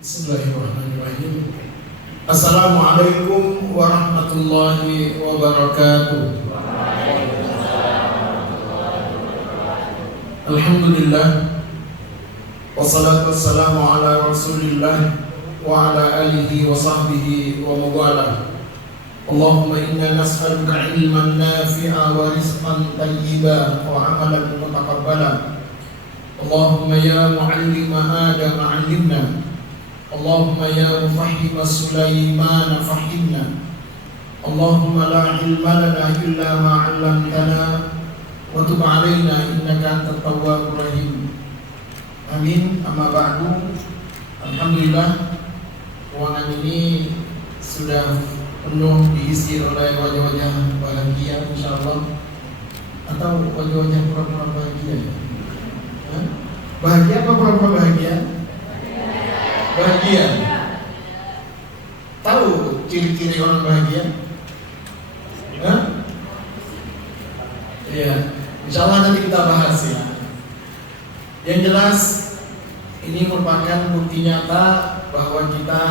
Bismillahirrahmanirrahim. Assalamualaikum warahmatullahi wabarakatuh. Alhamdulillah, wassalatu wassalamu ala rasulillah wa ala alihi wa sahbihi wa mawala. Allahumma inna nas'aluka ilman nafi'a wa rizqan tayyiba wa amalan mutaqabbala. Allahumma ya mu'allima Adam 'allimna, Allahumma ya mufahhim Sulaiman fahimna, Allahumma la ilma lana illa ma 'allamtana wa tub 'alaina innaka antat tawwabur rahim. Amin. Amma ba'du. Alhamdulillah, ruangan ini sudah penuh diisi oleh wajah-wajah bahagia insyaallah, atau wajah-wajah pura-pura bahagia ya? Bahagia apa pura-pura bahagia? Bahagia. Tahu ciri-ciri orang bahagia? Iya, insyaallah nanti kita bahas ya. Yang jelas ini merupakan bukti nyata bahwa kita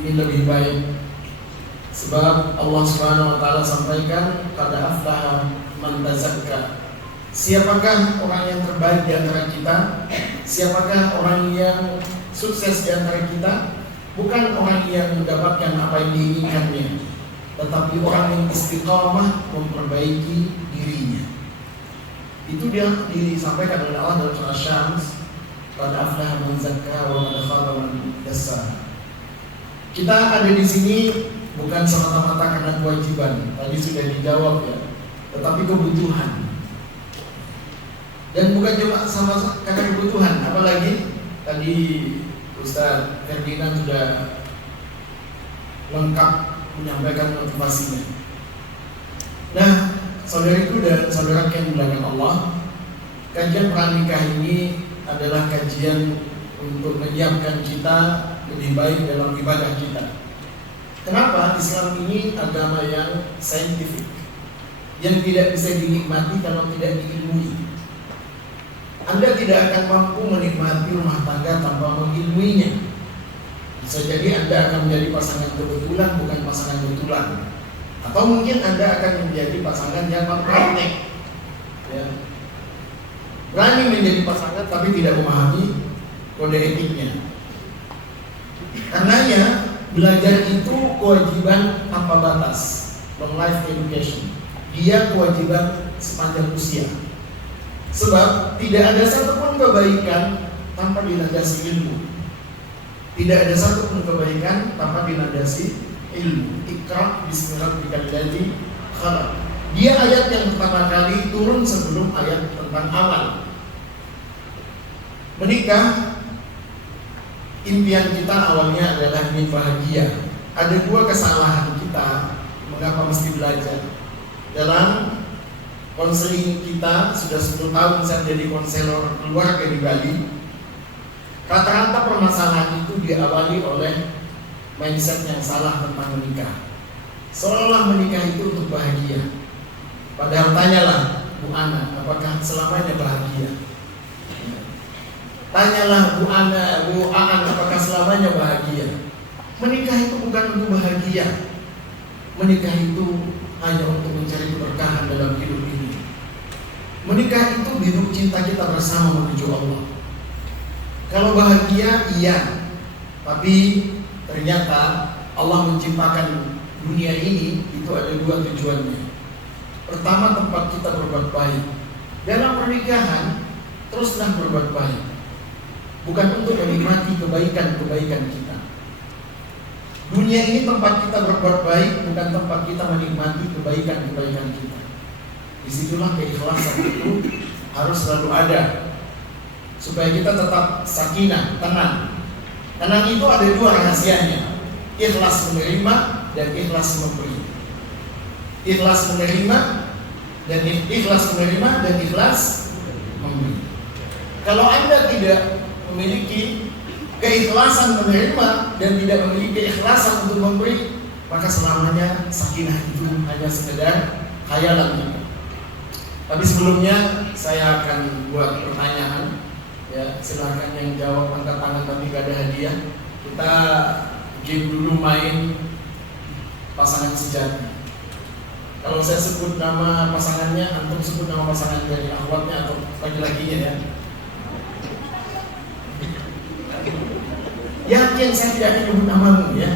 ingin lebih baik. Sebab Allah Subhanahu wa taala sampaikan pada aflaha man tazakka. Siapakah orang yang terbaik di antara kita? Siapakah orang yang sukses di antara kita? Bukan orang yang mendapatkan apa yang diinginkannya, tetapi orang yang istiqamah memperbaiki dirinya. Itu dia disampaikan oleh Allah dalam surah Syams, qad aflaha man zakka wa qad khaba man dassaha. Kita ada di sini bukan semata-mata karena kewajiban, tadi sudah dijawab ya, tetapi kebutuhan. Dan bukan cuma sama karena kebutuhan, apalagi tadi Ustaz Ferdinand sudah lengkap menyampaikan motivasinya. Nah, saudariku dan saudara yang dimuliakan Allah, kajian pranikah ini adalah kajian untuk menyiapkan kita lebih baik dalam ibadah kita. Kenapa? Islam ini agama yang saintifik, yang tidak bisa dinikmati kalau tidak diilmui. Anda tidak akan mampu menikmati rumah tangga tanpa mengilmuinya. Bisa jadi Anda akan menjadi pasangan kebetulan, bukan pasangan kebetulan. Atau mungkin Anda akan menjadi pasangan yang mempraktek ya. Berani menjadi pasangan tapi tidak memahami kode etiknya. Karenanya belajar itu kewajiban tanpa batas, long life education. Dia kewajiban sepanjang usia. Sebab tidak ada satupun kebaikan tanpa dilandasi ilmu. Tidak ada satupun kebaikan tanpa dilandasi ilmu. Iqra bismi rabbikal ladzi khalaq. Dia ayat yang pertama kali turun sebelum ayat tentang amal. Menikah, impian kita awalnya adalah ingin bahagia. Ada dua kesalahan kita mengapa mesti belajar. Dalam konseling kita sudah 10 tahun saya jadi konselor keluarga di Bali. Rata-rata permasalahan itu diawali oleh mindset yang salah tentang menikah. Seolah menikah itu untuk bahagia. Padahal tanyalah Bu Ana, apakah selamanya bahagia? Tanyalah Bu Ana, Bu Aan, apakah selamanya bahagia? Menikah itu bukan untuk bahagia. Menikah itu hanya untuk mencari keberkahan dalam hidup ini. Menikah itu biduk cinta kita bersama menuju Allah. Kalau bahagia, iya. Tapi ternyata Allah menciptakan dunia ini itu ada dua tujuannya. Pertama, tempat kita berbuat baik. Dalam pernikahan, teruslah berbuat baik. Bukan untuk menikmati kebaikan-kebaikan kita. Dunia ini tempat kita berbuat baik, bukan tempat kita menikmati kebaikan-kebaikan kita. Disitulah keikhlasan itu harus selalu ada, supaya kita tetap sakinah, tenang. Tenang itu ada dua rahasianya: ikhlas menerima dan ikhlas memberi. Ikhlas menerima dan ikhlas memberi. Kalau Anda tidak memiliki keikhlasan menerima dan tidak memiliki keikhlasan untuk memberi, maka selamanya sakinah itu hanya sekedar khayalan kita. Tapi sebelumnya saya akan buat pertanyaan ya, silakan yang jawab angkat tangan tapi gak ada hadiah. Kita game dulu main pasangan sejati. Kalau saya sebut nama pasangannya, antum sebut nama pasangan dari akhwatnya atau laki-lakinya ya. Yakin saya tidak menyebut namamu ya.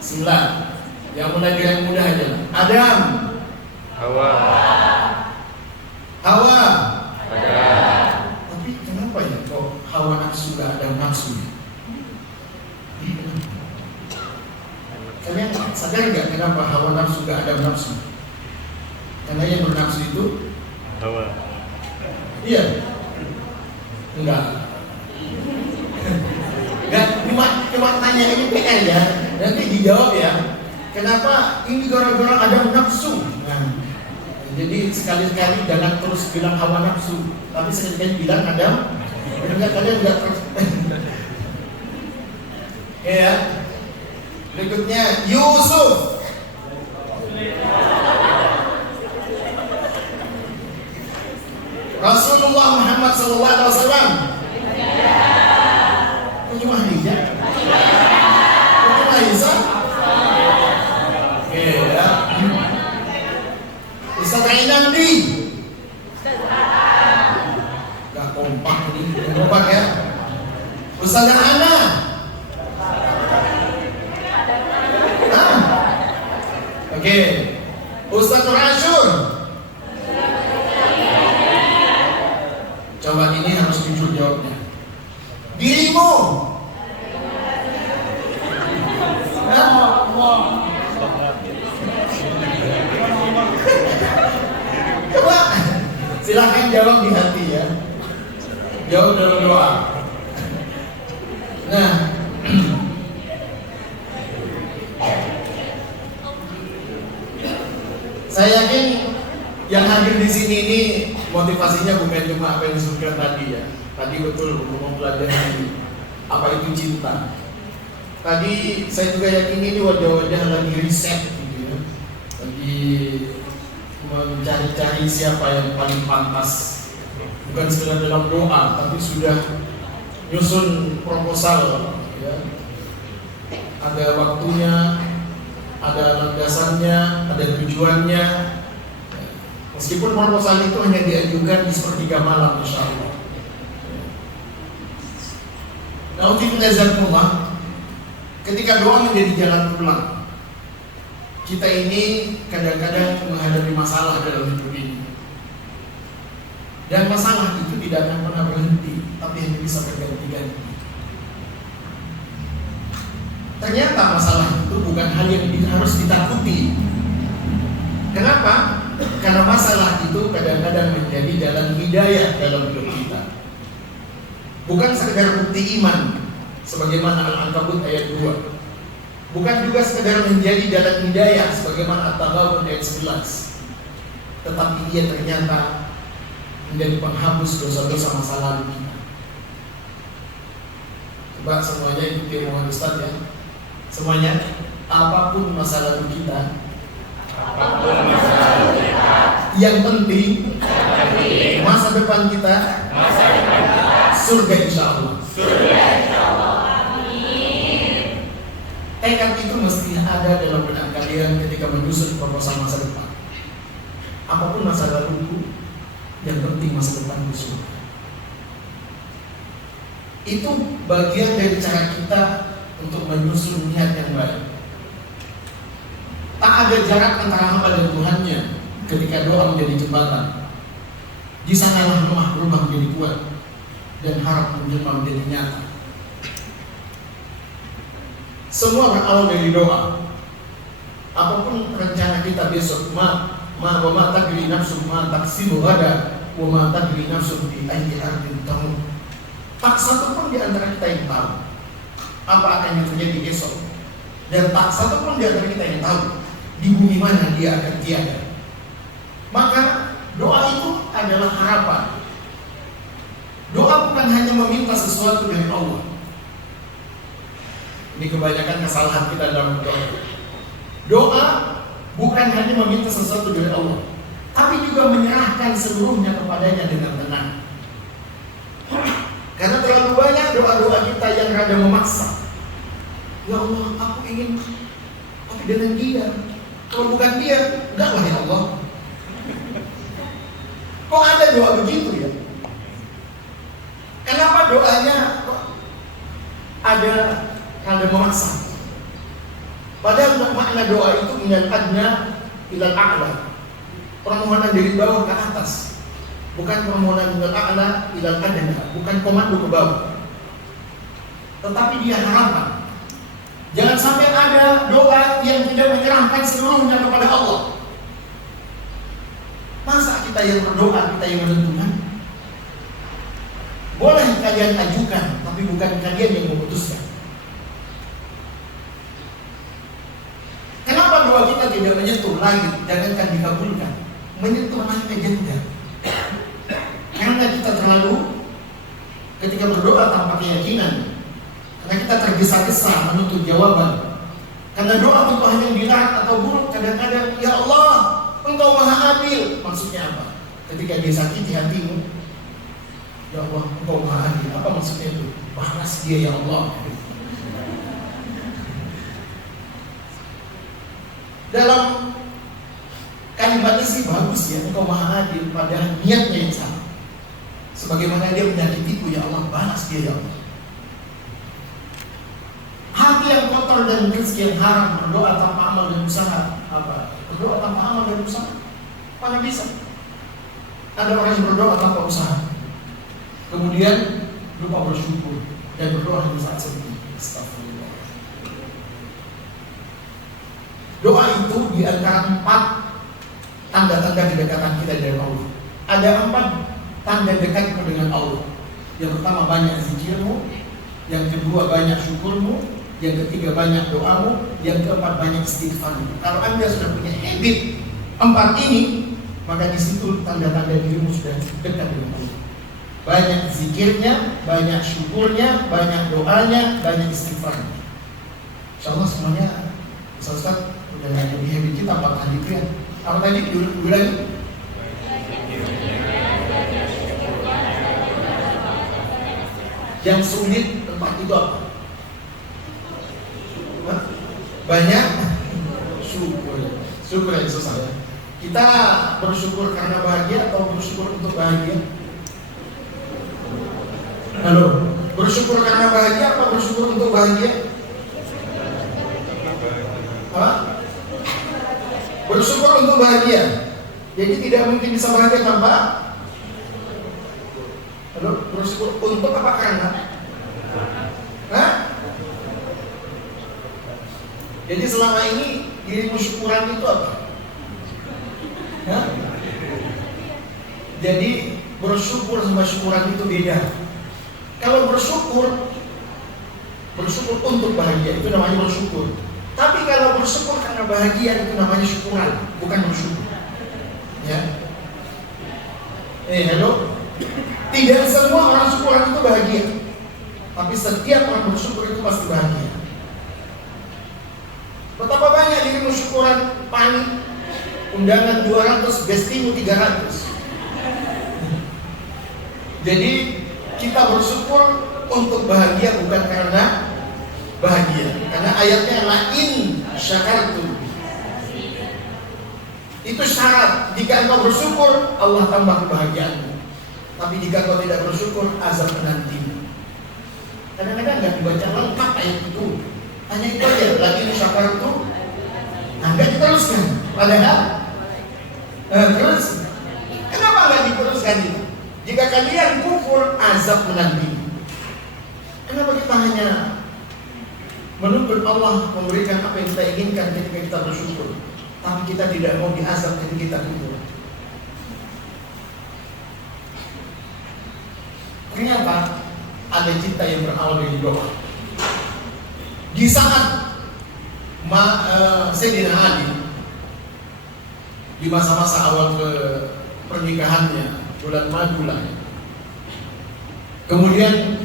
Bismillah. Yang mulai dari yang mudah aja. Adam. Hawa. Hawa. Adam. Tapi kenapa ya kok Hawa nafsu gak ada nafsu? Kalian sadar nggak kenapa hawa nafsu gak ada nafsu? Karena yang bernafsu itu Hawa. iya. Enggak. Enggak, cuma tanya ini PR ya. Nanti dijawab ya. Kenapa ini gara-gara ada nafsu? Nah, jadi sekali-kali jangan terus bilang hawa nafsu, tapi sekali-kali bilang ada. Enggak, kalian enggak terus. Ya. Berikutnya Yusuf. Rasulullah Muhammad SAW. Kok cuma Khadijah? Kok cuma Isa? Oke ya. Ustaz Ainandi. Gak kompak ini, kompak ya. Ustaz Ana. Oke, Ustaz Nur Asyur. Coba ini harus jujur jawabnya. Dirimu. Coba silakan jawab di hati ya. Jawab dalam doa. Nah, saya yakin yang hadir di sini ini motivasinya bukan cuma apa yang disebutkan tadi ya. Tadi betul ngomong pelajari apa itu cinta. Tadi saya juga yakin ini wajah-wajah lagi riset gitu ya. Lagi mencari-cari siapa yang paling pantas. Bukan sekedar dalam doa, tapi sudah nyusun proposal ya. Ada waktunya, ada landasannya, ada tujuannya. Meskipun proposal itu hanya diajukan di sepertiga malam, insya Allah. Nah, untuk mengajarkan ketika doa menjadi jalan pulang, kita ini kadang-kadang menghadapi masalah dalam hidup ini. Dan masalah itu tidak akan pernah berhenti, tapi hanya bisa berganti-ganti. Ternyata masalah itu bukan hal yang harus ditakuti. Kenapa? Karena masalah itu kadang-kadang menjadi jalan hidayah dalam hidup kita. Bukan sekedar bukti iman, sebagaimana Al-Ankabut ayat 2. Bukan juga sekedar menjadi jalan hidayah, sebagaimana At-Taghabun ayat 11. Tetapi dia ternyata menjadi penghapus dosa-dosa masa lalu kita. Coba semuanya ikuti omongan Ustaz ya. Semuanya, apapun masa lalu kita, yang penting masa depan kita, surga insya Allah. Amin. Tekad itu mesti ada dalam benak kalian ketika menyusun proposal masa depan. Apapun masa laluku, yang penting masa depan surga. Itu bagian dari cara kita untuk menyusun niat yang baik. Tak ada jarak antara hamba dan Tuhannya ketika doa menjadi jembatan. Di sanalah lemah berubah menjadi kuat dan harap menjelma menjadi nyata. Semua berawal dari doa. Apapun rencana kita besok, wa ma tadri nafsun ma taksibu ghadan wa ma tadri nafsun bi ayyi ardin tamut. Tak satu pun di antara kita yang tahu apa akan yang terjadi besok, dan tak satu pun di antara kita yang tahu di bumi mana dia akan tiada. Maka doa itu adalah harapan. Doa bukan hanya meminta sesuatu dari Allah. Ini kebanyakan kesalahan kita dalam doa. Doa bukan hanya meminta sesuatu dari Allah, tapi juga menyerahkan seluruhnya kepadanya dengan tenang. Karena terlalu banyak doa rada memaksa. Ya Allah, aku ingin, tapi dengan dia. Kalau bukan dia, enggak lah ya Allah. Kok ada doa begitu ya? Kenapa doanya kok ada memaksa? Padahal makna doa itu minal adna ilal a'la. Permohonan dari bawah ke atas. Bukan permohonan minal a'la ilal adna, bukan komando ke bawah. Tetapi dia harapan. Jangan sampai ada doa yang tidak menyerahkan seluruhnya kepada Allah. Masa kita yang berdoa, kita yang menentukan? Boleh kalian ajukan, tapi bukan kalian yang memutuskan. Kenapa doa kita tidak menyentuh langit, jangankan dikabulkan, menyentuh langit jenda? Karena kita terlalu ketika berdoa tanpa keyakinan, karena kita tergesa-gesa menuntut jawaban. Karena doa itu hanya dilarang atau buruk, kadang-kadang ya Allah, Engkau maha adil. Maksudnya apa? Ketika dia sakiti hatimu, ya Allah, Engkau maha adil. Apa maksudnya itu? Balas dia ya Allah. Dalam kalimat ini sih bagus ya, Engkau maha adil, padahal niatnya yang sama. Sebagaimana dia menyakitiku, ya Allah, balas dia ya Allah. Hati yang kotor dan rezeki yang haram, berdoa tanpa amal dan usaha. Apa? Berdoa tanpa amal dan usaha? Mana bisa? Ada orang yang berdoa tanpa usaha, kemudian lupa bersyukur dan berdoa di saat sedih. Astagfirullah. Doa itu di antara 4 tanda-tanda kedekatan kita dengan Allah. Ada 4 tanda dekatmu dengan Allah. Yang pertama, banyak zikirmu. Yang kedua, banyak syukurmu. Yang ketiga, banyak doamu. Yang keempat, banyak istighfarmu. Kalau Anda sudah punya habit 4 ini, maka di situ tanda-tanda dirimu sudah dekat dengan Allah. Banyak zikirnya, banyak syukurnya, banyak doanya, banyak istighfarnya. Insyaallah semuanya Ustaz udah jadi habit kita 4 tadi itu ya. Apa tadi? Ulangi. Yang sulit tempat itu apa? Banyak syukur. Syukur yang susah ya. Kita bersyukur karena bahagia atau bersyukur untuk bahagia? Halo, bersyukur karena bahagia apa bersyukur untuk bahagia? Apa? Bersyukur untuk bahagia. Jadi tidak mungkin bisa bahagia tanpa. Halo, bersyukur untuk apa karena? Hah? Jadi selama ini dirimu syukuran itu apa? Hah? Jadi bersyukur sama syukuran itu beda. Kalau bersyukur untuk bahagia itu namanya bersyukur. Tapi kalau bersyukur karena bahagia itu namanya syukuran, bukan bersyukur. Ya. Halo. Tidak semua orang syukuran itu bahagia. Tapi setiap orang bersyukur itu pasti bahagia. Betapa banyak dirimu syukuran panik, undangan 200, gestimu 300. Jadi kita bersyukur untuk bahagia bukan karena bahagia. Karena ayatnya la in syakartum. Itu syarat. Jika engkau bersyukur, Allah tambah kebahagiaanmu. Tapi jika engkau tidak bersyukur, azab menanti. Kadang-kadang nggak dibaca lengkap ayat itu. Hanya itu aja, la in syakartum. Nah, nggak diteruskan. Padahal terus. Kenapa nggak diteruskan itu? Jika kalian kufur, azab menanti. Kenapa kita hanya menuntut Allah memberikan apa yang kita inginkan ketika kita bersyukur, tapi kita tidak mau diazab ketika kita kufur? Ternyata ada cinta yang berawal dari doa. Di saat Sayyidina Ali di masa-masa awal ke pernikahannya, bulan madu lah. Kemudian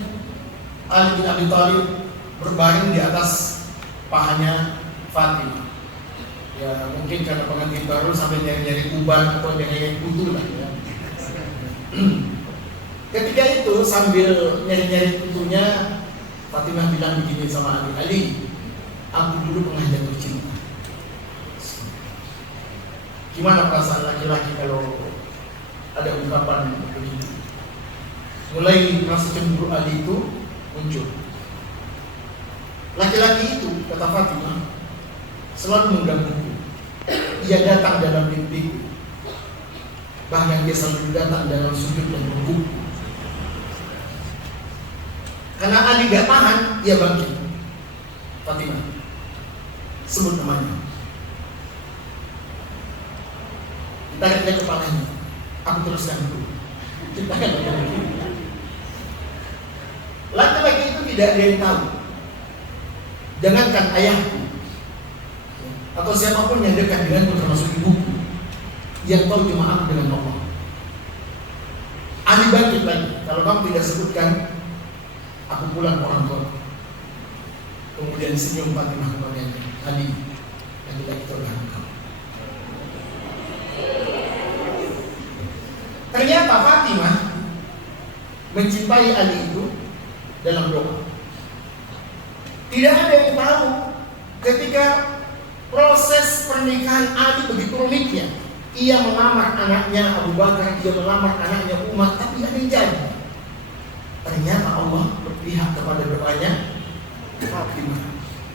Ali bin Abi Thalib berbaring di atas pahanya Fatimah. Ya mungkin karena pengantin baru sampai nyari-nyari uban atau nyari-nyari kutu lah ya. Ketika itu sambil nyari-nyari kutunya, Fatimah bilang begini sama Ali, Ali, aku dulu pernah jatuh cinta. Gimana perasaan laki-laki kalau ada ungkapan begitu? Mulai rasa cemburu Ali itu muncul. Laki-laki itu, kata Fatimah, selalu menggangguku. Ia datang dalam mimpiku. Bahkan dia selalu datang dalam sujud dan rukuk. Karena Ali gak tahan, ia bangkit. Fatimah, sebut namanya. Ditarik dia kepalanya. Aku teruskan dulu. Ciptakan lagi. Laki-laki itu tidak ada yang tahu. Jangankan ayahku atau siapapun yang dekat denganku termasuk ibuku, yang tahu cuma aku dengan Allah. Ali bangkit lagi. Kalau kamu tidak sebutkan, aku pulang ke orang tua. Kemudian senyum Fatimah kepadanya. Ali, laki-laki itu adalah engkau. Ternyata Fatimah mencintai Ali itu dalam doa. Tidak ada yang tahu ketika proses pernikahan Ali begitu rumitnya. Ia melamar anaknya Abu Bakar, ia melamar anaknya Umar, tapi ada yang jadi. Ternyata Allah berpihak kepada doanya Fatimah.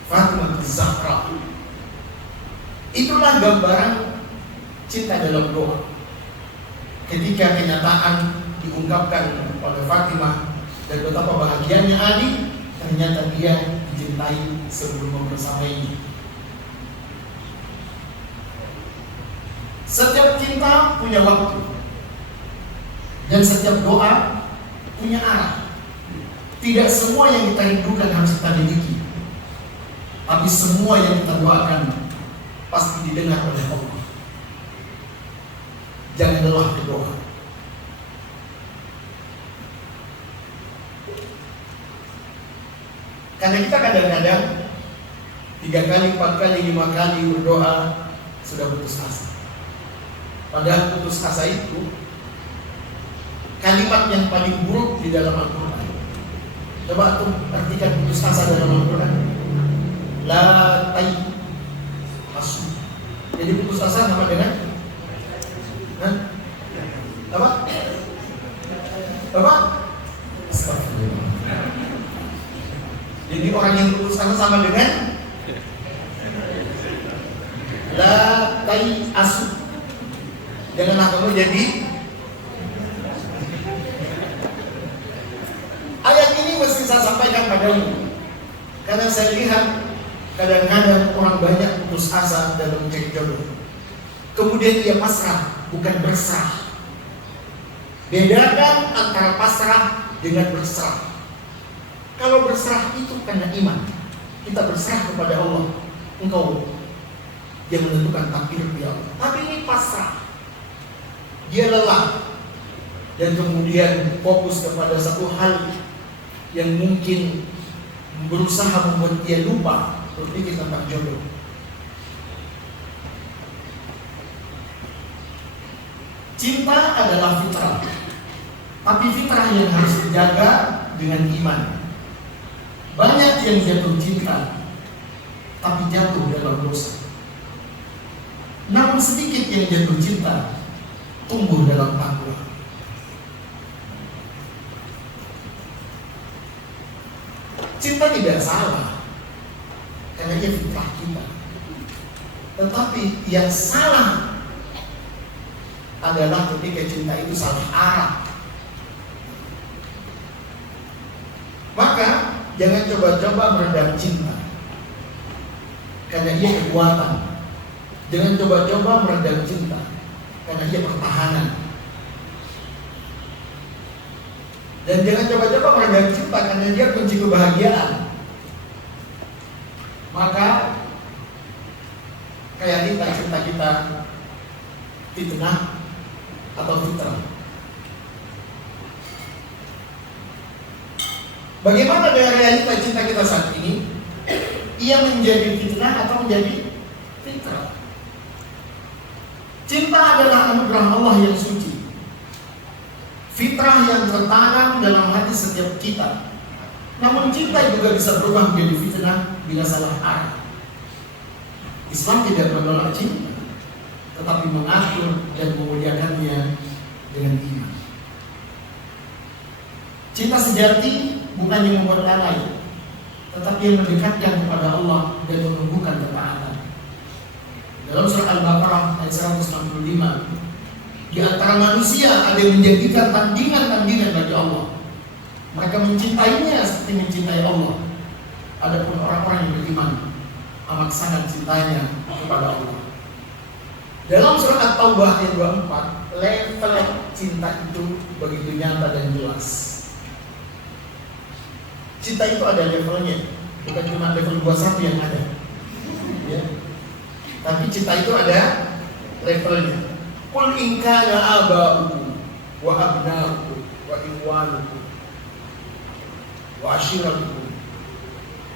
Fatimah Zahra. Itulah gambaran cinta dalam doa. Ketika kenyataan diungkapkan oleh Fatimah dan betapa bahagianya Ali, ternyata dia dicintai sebelum membersamainya. Setiap cinta punya waktu, dan setiap doa punya arah. Tidak semua yang kita rindukan harus kita miliki, tapi semua yang kita doakan pasti didengar oleh Allah. Jangan lelah berdoa. Karena kita kadang-kadang 3 kali, 4 kali, 5 kali berdoa sudah putus asa. Padahal putus asa itu kalimat yang paling buruk di dalam Al-Quran. Coba tuh artikan putus asa dalam Al-Quran. La tay asu. Jadi putus asa sama dengan apa? Apa? Astagfirullah. Jadi orang yang putus asa sama dengan la tay asu. Janganlah kamu jadi. Ayat ini mesti saya sampaikan padamu, karena saya lihat kadang-kadang orang banyak putus asa dalam mencari jodoh. Kemudian ia pasrah, bukan berserah. Bedakan antara pasrah dengan berserah. Kalau berserah itu karena iman, kita berserah kepada Allah. Engkau yang menentukan takdir ya Allah. Tapi ini pasrah. Dia lelah dan kemudian fokus kepada satu hal yang mungkin berusaha membuat dia lupa berpikir tentang jodoh. Cinta adalah fitrah, tapi fitrah yang harus dijaga dengan iman. Banyak yang jatuh cinta, tapi jatuh dalam dosa. Namun sedikit yang jatuh cinta, tumbuh dalam takwa. Cinta tidak salah, karena dia fitrah kita. Tetapi yang salah adalah ketika cinta itu salah arah. Maka jangan coba-coba meredam cinta, karena dia kekuatan. Jangan coba-coba meredam cinta, karena dia pertahanan. Dan jangan coba-coba meredam cinta, karena dia kunci kebahagiaan. Maka kayak cinta kita fitnah atau fitrah. Bagaimana dengan realita cinta kita saat ini? Ia menjadi fitnah atau menjadi fitrah? Cinta adalah anugerah Allah yang suci, fitrah yang tertanam dalam hati setiap kita. Namun cinta juga bisa berubah menjadi fitnah bila salah arah. Islam tidak menolak cinta, tetapi mengatur dan memuliakannya dengan iman. Cinta sejati bukannya membuat lalai, tetapi yang mendekatkan kepada Allah dan menumbuhkan ketaatan. Dalam surah Al-Baqarah ayat 165, di antara manusia ada yang menjadikan tandingan-tandingan bagi Allah. Mereka mencintainya seperti mencintai Allah. Adapun orang-orang yang beriman amat sangat cintanya kepada Allah. Dalam surah At-Taubah ayat 24, level cinta itu begitu nyata dan jelas. Cinta itu ada levelnya, bukan cuma level 21 yang ada, ya. Tapi cinta itu ada levelnya. Qul in kana aba'ukum wa abna'ukum wa ikhwanukum wa ashiratukum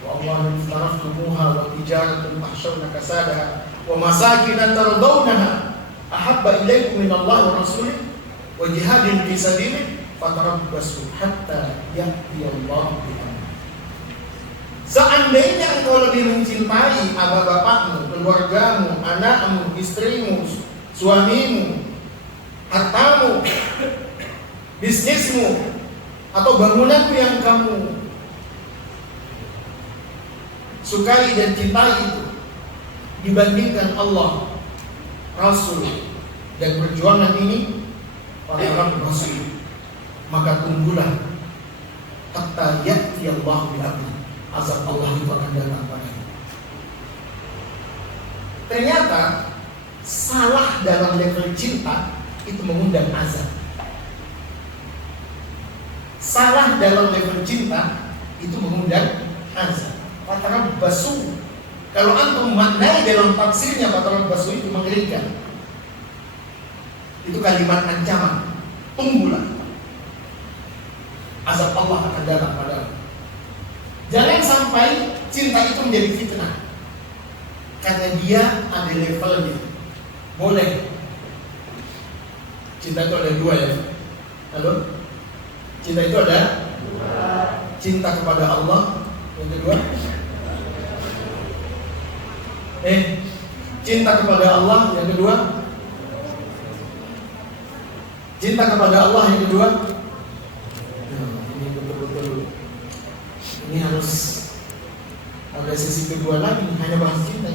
wa amwalun iftaraftumuha wa tijaratun tahshawna kasadaha wa masakin tardawnaha ahabba ilaykum min Allah wa rasulih wa jihadin fi sabilih fatarabbasu hatta ya'ti Allah bi amrih. Seandainya engkau lebih mencintai bapak-bapakmu, keluargamu, anakmu, istrimu, suamimu, hartamu, bisnismu, atau bangunanmu yang kamu sukai dan cintai itu dibandingkan Allah, Rasul, dan perjuangan ini pada orang Rasul, maka tunggulah hatta ya'ti Allah bi amrih. Azab Allah itu akan datang padamu. Ternyata salah dalam level cinta itu mengundang azab. Salah dalam level cinta itu mengundang azab. Fatarabbasu. Kalau antum maknai dalam tafsirnya fatarabbasu itu mengerikan. Itu kalimat ancaman. Tunggulah. Azab Allah akan datang padamu. Jangan sampai cinta itu menjadi fitnah, karena dia ada levelnya. Boleh. Cinta itu ada dua, ya. Halo? Cinta itu ada dua. Cinta kepada Allah. Yang kedua, cinta kepada Allah. Yang kedua, cinta kepada Allah. Yang kedua, ini harus ada sesi kedua lagi, hanya bahas cinta.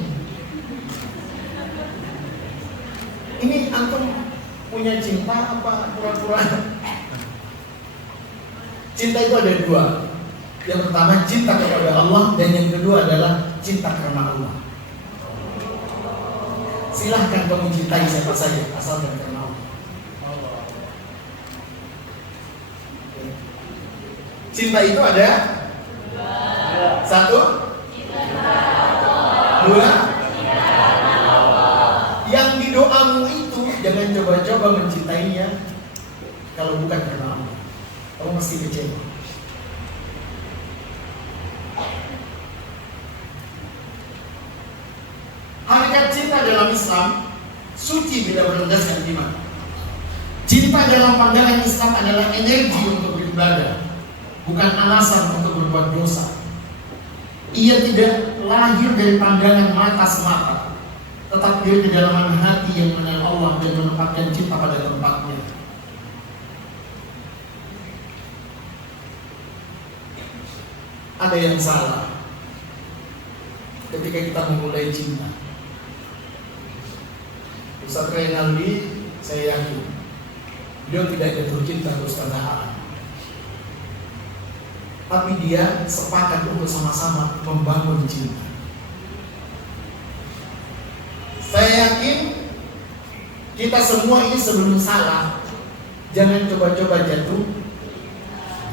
Ini antum punya cinta apa pura-pura? Cinta itu ada dua. Yang pertama cinta kepada Allah, dan yang kedua adalah cinta karena Allah. Silahkan kamu cintai siapa saja, asalkan karena Allah. Cinta itu ada satu, dua. Yang di doamu itu jangan coba-coba mencintainya kalau bukan karena Allah. Kamu mesti kecewa. Hakikat cinta dalam Islam suci bila berlandaskan iman. Cinta dalam pandangan Islam adalah energi untuk beribadah, bukan alasan untuk berbuat dosa. Ia tidak lahir dari pandangan mata semata, tetapi dari kedalaman hati yang mengenal Allah dan menempatkan cinta pada tempatnya. Ada yang salah ketika kita memulai cinta. Ustaz Reynaldi, saya yakin beliau tidak jatuh cinta ke Ustaz Haan, tapi dia sepakat untuk sama-sama membangun cinta. Saya yakin kita semua ini sebelum salah, jangan coba-coba jatuh.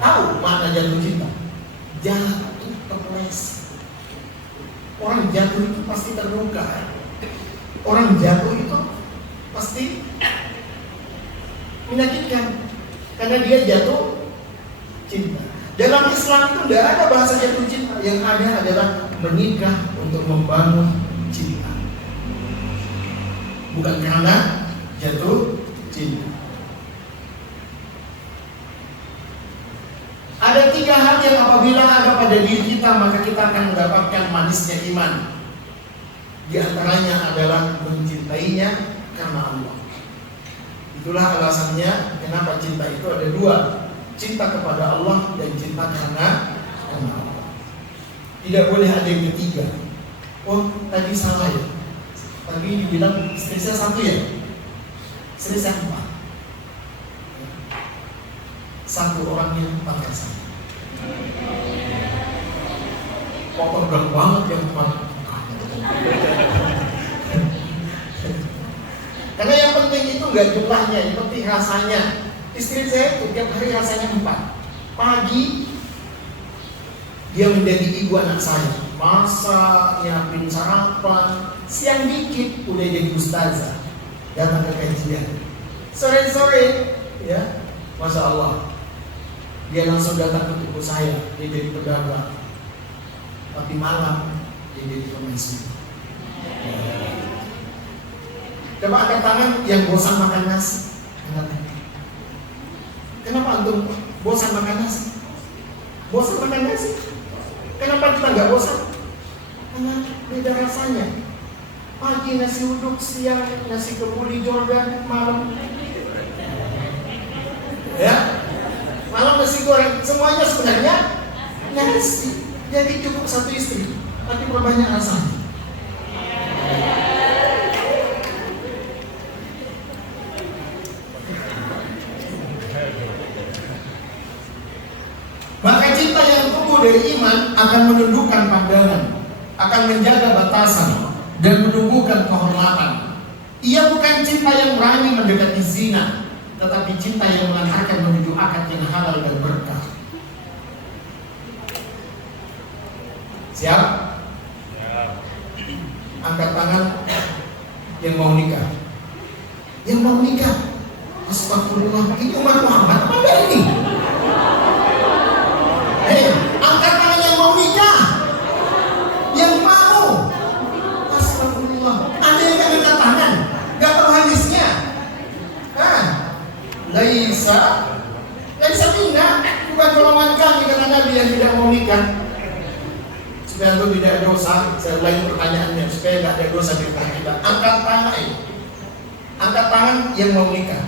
Tahu makna jatuh cinta? Jatuh terpeleset. Orang jatuh itu pasti terluka. Orang jatuh itu pasti menyakitkan, karena dia jatuh cinta. Dalam Islam itu tidak ada bahasa jatuh cinta. Yang ada adalah menikah untuk membangun cinta, bukan karena jatuh cinta. Ada 3 hal yang apabila ada pada diri kita, maka kita akan mendapatkan manisnya iman. Di antaranya adalah mencintainya karena Allah. Itulah alasannya kenapa cinta itu ada 2. Cinta kepada Allah dan cinta karena Allah. Tidak boleh ada yang ketiga. Oh, tadi salah ya. Tadi dibilang istri saya 1 ya. Istri saya 4. 1 orang yang pakai saya. Kok pegang banget yang pakai. Karena yang penting itu nggak jumlahnya, yang penting rasanya. Istri saya itu tiap hari rasanya 4. Pagi dia menjadi ibu anak saya, masak, nyiapin sarapan. Siang dikit udah jadi ustazah, datang ke kajian. Sore-sore, ya, masya Allah, dia langsung datang ke toko saya, dia jadi pedagang. Tapi malam dia jadi pemain. Coba angkat tangan yang bosan makan nasi. Kenapa antum bosan makan nasi? Bosan makan nasi? Kenapa kita nggak bosan? Karena beda rasanya. Pagi nasi uduk, siang nasi kebuli Jordan, malam ya, malam nasi goreng. Semuanya sebenarnya nasi. Jadi cukup 1 istri, tapi perbanyak rasanya. Maka cinta yang tumbuh dari iman akan menundukkan pandangan, akan menjaga batasan, dan menumbuhkan kehormatan. Ia bukan cinta yang berani mendekati zina, tetapi cinta yang mengantarkan menuju akad yang halal dan berkah. Siap? Angkat tangan yang mau nikah. Yang mau nikah. Astagfirullah, ini umat Muhammad apa enggak ini? Angkat tangan yang mau nikah. Yang mau. Astagfirullah. Ada yang gak angkat tangan? Gak tahu hadisnya. Laisa minna. Bukan golongan kami, kata Nabi, yang tidak mau nikah. Supaya itu tidak dosa. Saya ulangi pertanyaannya supaya tidak ada dosa di antara kita. Angkat tangan. Angkat tangan yang mau nikah.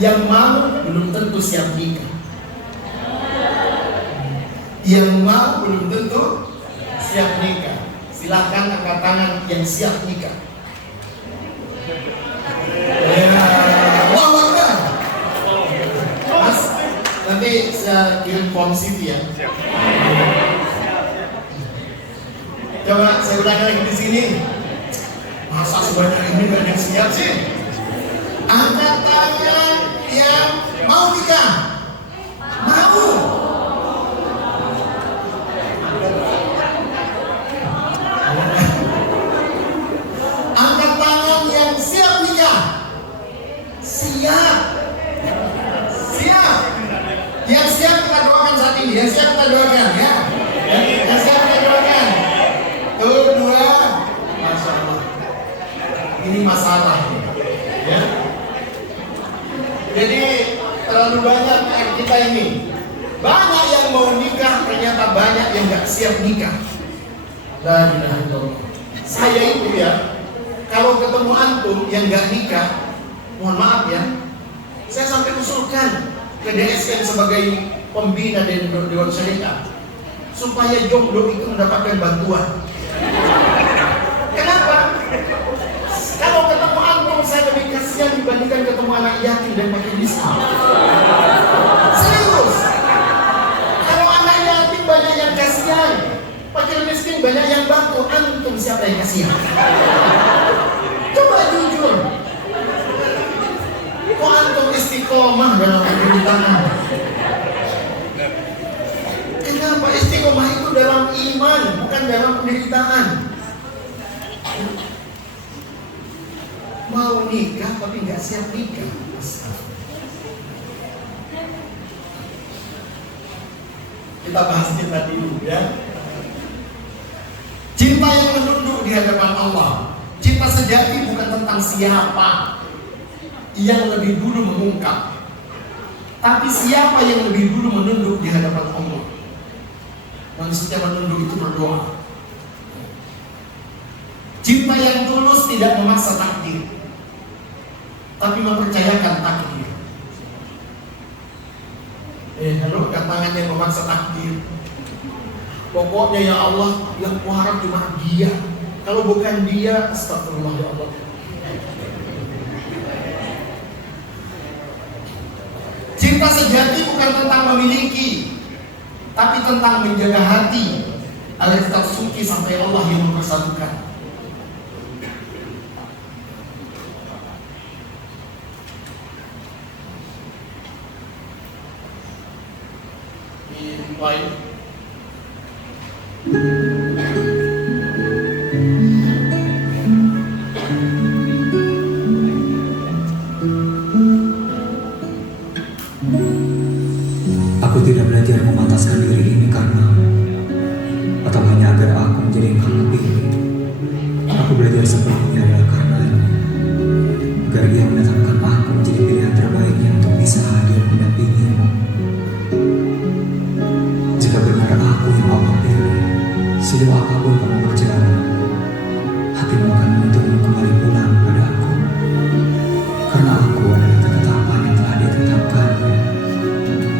Yang mau belum tentu siap nikah. Yang mau belum tentu siap nikah. Silahkan angkat tangan yang siap nikah. Mas, nanti saya kirim form CV ya. Coba saya ulang lagi di sini. Masa sebanyak ini gak ada yang siap sih? Angkat tangan yang mau nikah. Mau. Angkat tangan yang siap nikah. Siap. Siap. Yang siap kita doakan saat ini. Yang siap kita doakan ya. Yang siap kita doakan. Tuh 2. Masya Allah. Ini masalah ya. Jadi terlalu banyak kita ini. Banyak yang mau nikah, ternyata banyak yang gak siap nikah. La ilaha illallah. Saya itu ya, kalau ketemu antum yang gak nikah, mohon maaf ya, saya sampai usulkan ke DSN sebagai pembina dan Dewan Syariah supaya jomblo itu mendapatkan bantuan. Kenapa? Kalau ketemu antum saya lebih kasihan dibandingkan ketemu anak yatim dan makin miskin. Serius. Kalau anak yatim banyak yang kasihan, fakir miskin banyak yang bantu, antum siapa yang kasihan? Coba jujur. Kok antum istiqomah dalam penderitaan? Kenapa istiqomah itu dalam iman, bukan dalam penderitaan? Mau nikah tapi nggak siap nikah. Kita bahas cinta dulu ya. Cinta yang menunduk di hadapan Allah. Cinta sejati bukan tentang siapa yang lebih dulu mengungkap, Tapi siapa yang lebih dulu menunduk di hadapan Allah? Manusia menunduk itu berdoa. Cinta yang tulus tidak memaksa takdir, tapi mempercayakan takdir. Halo, tangan yang memaksa takdir. Pokoknya ya Allah, yang kuharap cuma Dia. Kalau bukan Dia, astagfirullah ya Allah. Cinta sejati bukan tentang memiliki, tapi tentang menjaga hati agar tetap suci sampai Allah yang mempersatukan. Baik. Aku tidak belajar memantaskan diri ini karena atau hanya agar aku menjadi yang kamu pilih. Aku belajar sepenuhnya adalah karena agar Ia menetapkan aku menjadi pilihan terbaiknya untuk bisa hadir mendampingimu. Jika benar aku yang Allah pilih, sejauh apapun kamu berjalan, hatimu akan menuntutmu kembali pulang pada aku. Karena aku adalah ketetapan yang telah ditetapkannya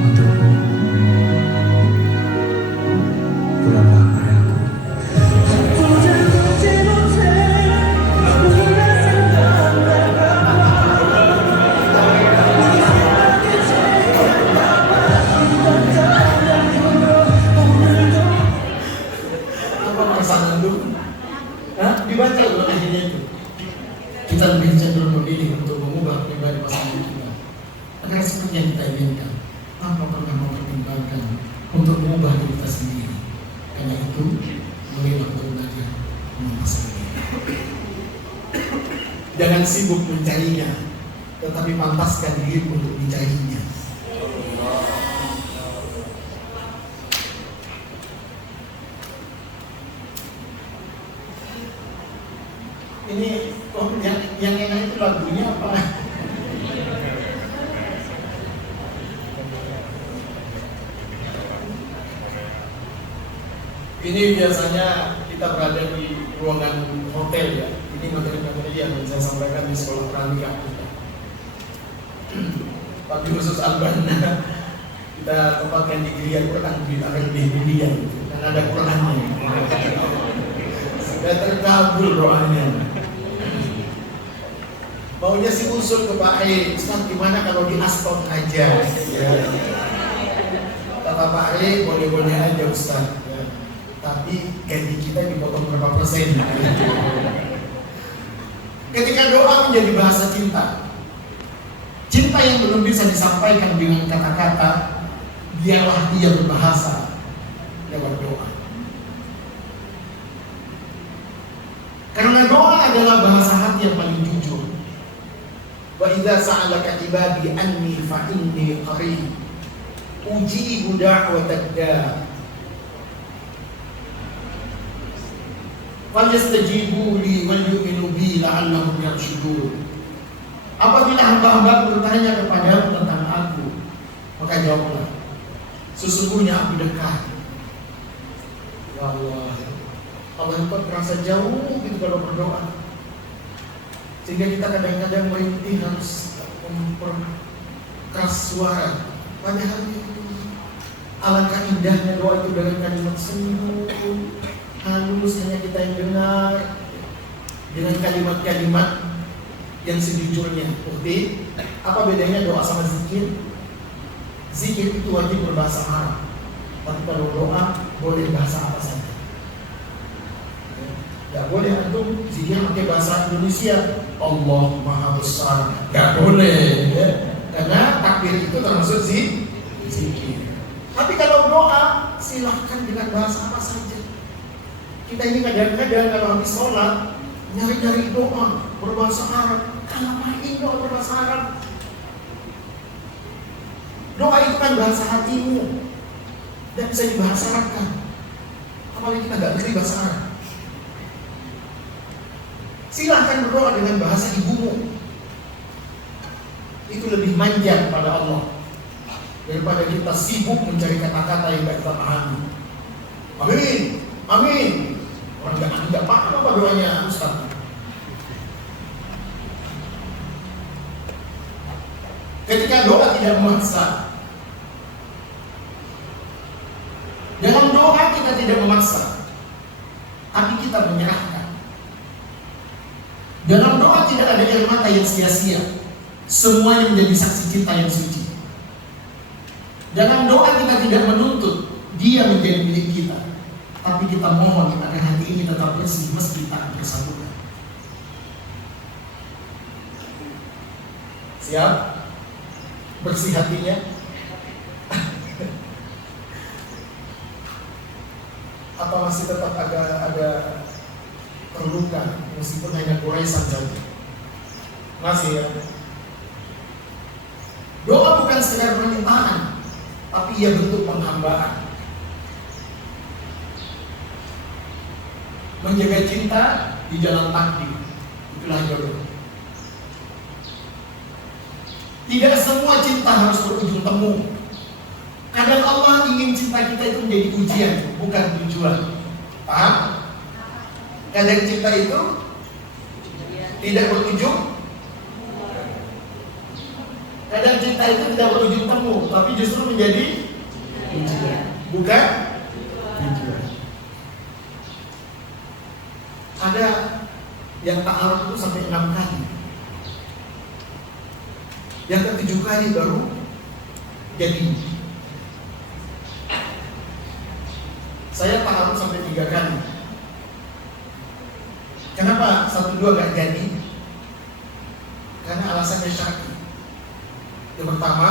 untukmu. Pulanglah pada aku. Dibaca loh akhirnya itu. Kita lebih cenderung memilih untuk mengubah pribadi pasangan kita agar seperti yang kita inginkan, tanpa pernah mempertimbangkan untuk mengubah diri kita sendiri. Karena itu, marilah baru belajar memasang diri. Jangan sibuk mencarinya, tetapi pantaskan diri untuk dicarinya. Ini yang enak itu lagunya apa? Ini biasanya kita berada di ruangan hotel ya. Ini materi-materi yang saya sampaikan di sekolah pranikah kita. Tapi khusus Al-Banna kita tempatkan di gereja Quran di Al-Banna karena ada Qurannya. Sudah terkabul doanya. Maunya si usul ke Pak E, Ustaz gimana kalau di Aston aja? Ya. Kata Pak E, boleh-boleh aja Ustaz. Ya. Tapi gaji kita dipotong berapa persen? Ketika doa menjadi bahasa cinta, cinta yang belum bisa disampaikan dengan kata-kata, biarlah dia berbahasa lewat doa. Karena doa adalah bahasa hati yang paling jujur. Wa idza sa'alaka ibadi anni fa inni qarib ujibu da'watad da' falyastajibu li wal yu'minu bi la'allahum yarshudun. Apabila hamba-hamba bertanya kepadamu tentang aku, maka jawablah, sesungguhnya aku dekat. Ya Allah, Allah itu terasa jauh gitu kalau berdoa. Sehingga kita kadang-kadang merintih harus memperkeras suara. Padahal itu alangkah indahnya doa itu dengan kalimat senyum, halus hanya kita yang dengar, dengan kalimat-kalimat yang sejujurnya. Oke, apa bedanya doa sama zikir? Zikir itu wajib berbahasa Arab, tapi kalau doa boleh bahasa apa saja. Tidak boleh antum zikir pakai bahasa Indonesia, Allah Maha Besar, tidak boleh ya. Karena takbir itu termasuk zikir. Tapi kalau doa silahkan dengan bahasa apa saja. Kita ini kadang-kadang kalau habis sholat nyari-nyari doa berbahasa Arab. Kenapa ini doa berbahasa Arab? Doa itu kan bahasa hatimu dan bisa dibahasakan. Apalagi kita nggak ngerti bahasa Arab. Silahkan berdoa dengan bahasa ibumu. Itu lebih manja kepada Allah. daripada kita sibuk mencari kata-kata yang gak kita pahami. Amin, amin. Orang gak paham apa doanya Ustaz. Ketika doa tidak memaksa, dalam doa kita tidak memaksa, tapi kita menyerahkan. Dalam doa tidak ada air mata yang sia-sia, semuanya menjadi saksi cinta yang suci. Dalam doa kita tidak menuntut dia menjadi milik kita, tapi kita mohon agar hati ini tetap bersih meski tak bersambungan. Siap? Bersih hatinya. Apa masih tetap ada terluka meskipun hanya goresan saja? Masih ya. Doa bukan sekedar permintaan, tapi ia bentuk penghambaan. Menjaga cinta di jalan takdir, itulah jodoh. Tidak semua cinta harus berujung temu. Kadang Allah ingin cinta kita itu menjadi ujian, bukan tujuan. Paham? Kadang cinta itu tidak berujung. Kadang cinta itu tidak berujung temu, tapi justru menjadi ujian, bukan tujuan. Ada yang ta'aruf itu sampai 6 kali. Yang ke-7 kali baru jadi. Saya ta'aruf sampai 3 kali. Kenapa 1-2 gak jadi? Karena alasannya syar'i. Yang pertama,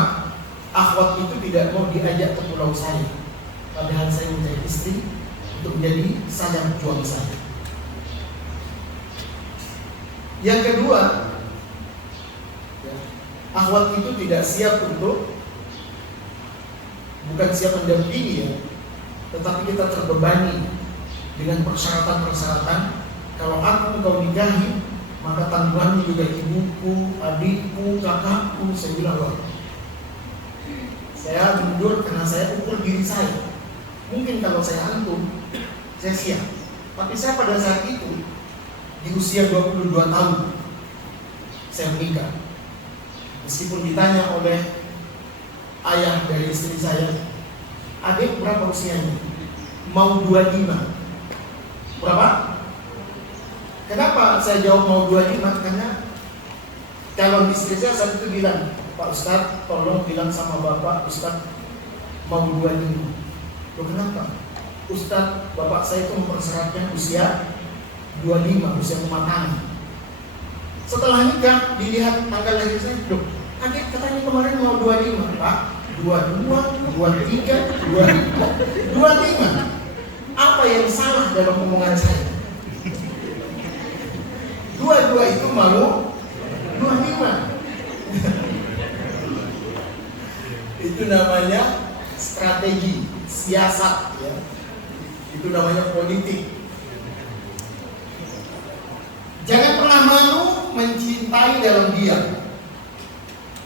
akhwat itu tidak mau diajak ke pulau saya, padahal saya mencari istri untuk menjadi sayang juang saya. Yang kedua, akhwat itu tidak siap untuk, bukan siap mendampingi ya, tetapi kita terbebani dengan persyaratan-persyaratan. Kalau aku engkau nikahi, maka tanggungannya juga ibuku, adikku, kakakku. Saya bilang, wah, saya mundur karena saya ukur diri saya. Mungkin kalau saya antum, saya siap. Tapi saya pada saat itu di usia 22 tahun saya menikah. Meskipun ditanya oleh ayah dari istri saya, adik berapa usianya? Mau 25. Berapa? Kenapa saya jawab mau 25? Karena calon istri saya saat itu bilang, Pak Ustadz tolong bilang sama Bapak Ustadz mau 25. Loh kenapa? Ustadz Bapak saya itu mempersyaratkan usia 25, usia kematangan. Setelah nikah dilihat tanggal lahir saya, loh adik katanya kemarin mau 25. Pak, 22, 23, 25. Apa yang salah dalam omongan saya? 22 itu mau 25. Itu namanya strategi, siasat ya. Itu namanya politik. Jangan pernah malu mencintai dalam diam.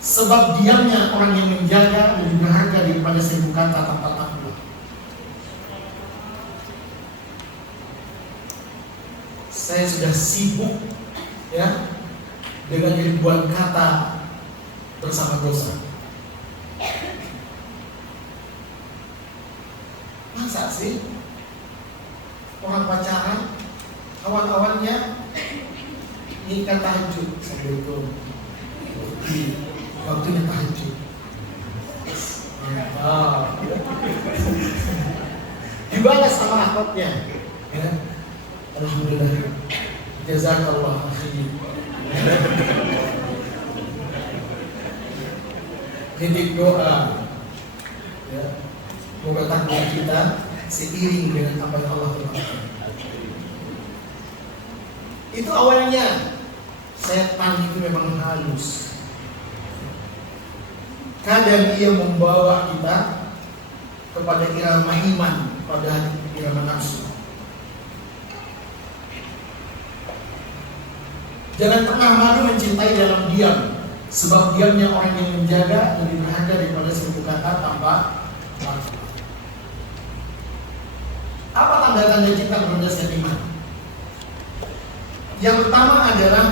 Sebab diamnya orang yang menjaga lebih berharga daripada 1000 kata tanpa takwa. Saya sudah sibuk ya dengan ribuan kata bersama dosa. Masa sih orang pacaran awan-awannya nikah tahajud sambil itu waktunya tahajud. Dibalas sama akhwatnya ya. Alhamdulillah, jazakallah khair. Titik doa ya, semoga takwa kita seiring dengan apa yang Allah tetapkan. Itu awalnya. Setan itu memang halus. Kadang ia membawa kita kepada irama iman, pada irama nafsu. Jangan pernah malu mencintai dalam diam. Sebab diamnya orang yang menjaga lebih berharga daripada 1000 kata tanpa waktu. Apa tanda-tanda cinta berdasarkan iman? Yang pertama adalah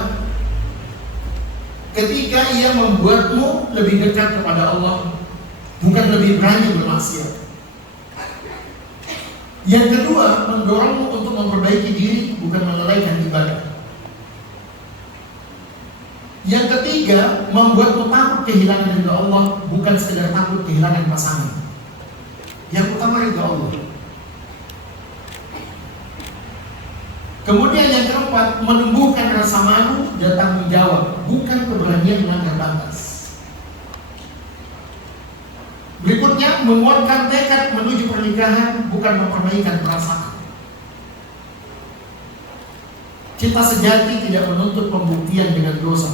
ketika ia membuatmu lebih dekat kepada Allah, bukan lebih berani bermaksiat. Yang kedua, mendorongmu untuk memperbaiki diri, bukan melalaikan ibadah. Yang ketiga, membuatmu takut kehilangan ridha Allah, bukan sekedar takut kehilangan pasangan. Yang utama ridha Allah. Kemudian yang keempat, menumbuhkan rasa malu dan tanggung jawab, bukan keberanian melanggar batas. Berikutnya, menguatkan tekad menuju pernikahan, bukan mempermainkan perasaan. Cinta sejati tidak menuntut pembuktian dengan dosa,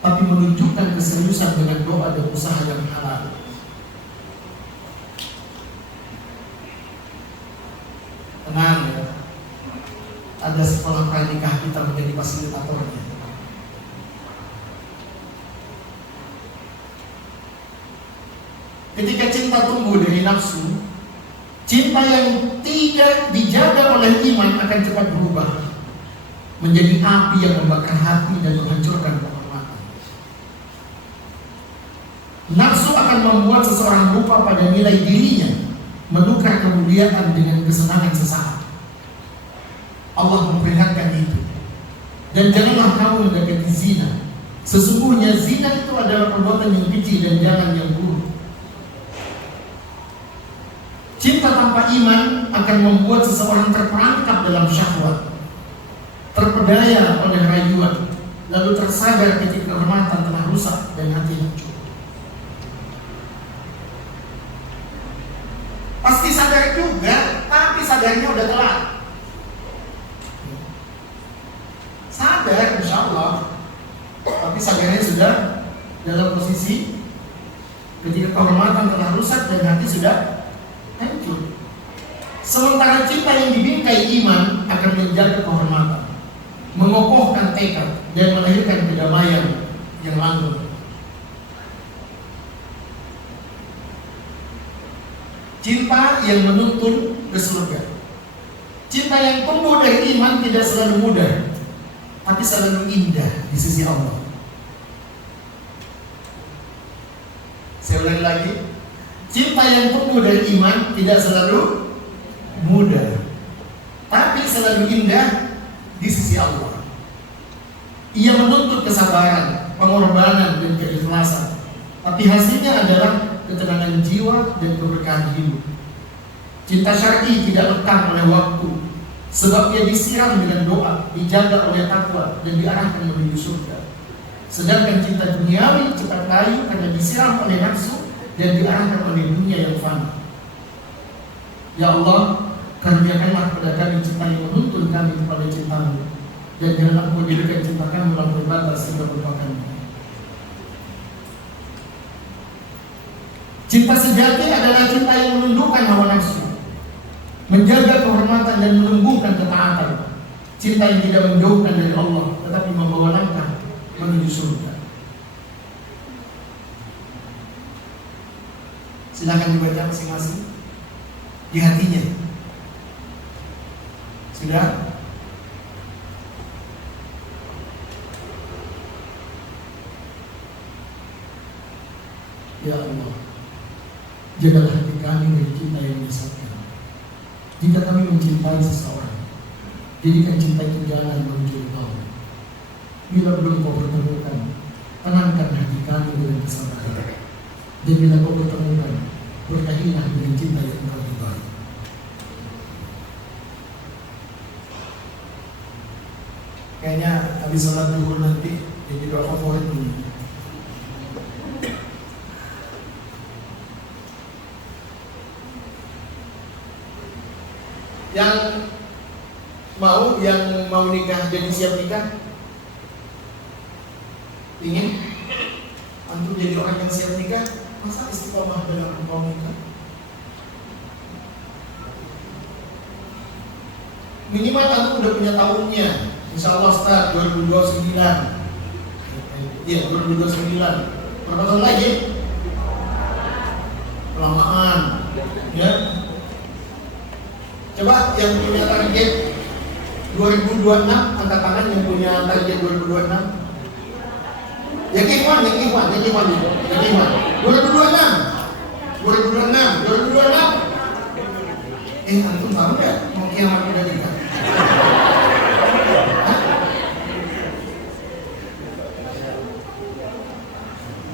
tapi menunjukkan keseriusan dengan doa dan usaha yang halal. Tenang ya, ada sekolah pranikah kita menjadi fasilitatornya. Ketika cinta tumbuh dari nafsu, cinta yang tidak dijaga oleh iman akan cepat berubah menjadi api yang membakar hati dan menghancurkan kehormatan. Nafsu akan membuat seseorang lupa pada nilai dirinya, menukar kemuliaan dengan kesenangan sesaat. Allah memperingatkan itu. Dan janganlah kamu mendekati zina. Sesungguhnya zina itu adalah perbuatan yang keji dan jangan yang buruk. Cinta tanpa iman akan membuat seseorang terperangkap dalam syahwat, terpedaya oleh rayuan, lalu tersadar ketika kehormatan telah rusak dan hati hancur. Pasti sadar juga, tapi sadarnya udah telat. Sadar insya Allah, tapi sadarnya sudah dalam posisi ketika kehormatan telah rusak dan hati sudah hancur. Sementara cinta yang dibingkai iman akan menjaga kehormatan, mengokohkan tekad dan melahirkan kedamaian yang langgeng. Cinta yang menuntun ke surga. Cinta yang tumbuh dari iman tidak selalu mudah, tapi selalu indah di sisi Allah. Saya ulangi lagi. Cinta yang tumbuh dari iman tidak selalu mudah, tapi selalu indah di sisi Allah. Ia menuntut kesabaran, pengorbanan dan keikhlasan, tapi hasilnya adalah ketenangan jiwa dan keberkahan hidup. Cinta syar'i tidak lekang oleh waktu, sebab ia disiram dengan doa, dijaga oleh takwa dan diarahkan menuju surga. Sedangkan cinta duniawi cepat layu karena disiram oleh nafsu dan diarahkan oleh dunia yang fana. Ya Allah, karuniakanlah kepada kami cinta yang menuntun kami kepada cinta-Mu, dan janganlah Engkau jadikan cinta kami melampaui batas sehingga melupakan-Mu. Cinta sejati adalah cinta yang menundukkan hawa nafsu, menjaga kehormatan dan menumbuhkan ketaatan. Cinta yang tidak menjauhkan dari Allah, tetapi membawa langkah menuju surga. Silakan dibaca masing-masing di hatinya. Sudah? Ya Allah, jagalah hati kami dari cinta yang menyesatkan. Jika kami mencintai seseorang, jadikan cinta itu jalan menuju Engkau. Bila belum Kau pertemukan, tenangkan hati kami dengan kesabaran. Dan bila Kau pertemukan, berkahilah dengan cinta yang Engkau ridhai. Kayaknya habis sholat zuhur nanti jadi doa favorit ini. Yang mau nikah jadi siap nikah, ingin antum jadi orang yang siap nikah, masa istiqomah dalam engkau nikah? Minimal antum udah punya tahunnya, insya Allah start 2029. Iya, 2029. Berapa tahun lagi? Kelamaan. Ya. Coba yang punya target 2026, angkat tangan yang punya target 2026. Yang ikhwan. 2026. Antum tahu nggak mau kiamat udah dekat?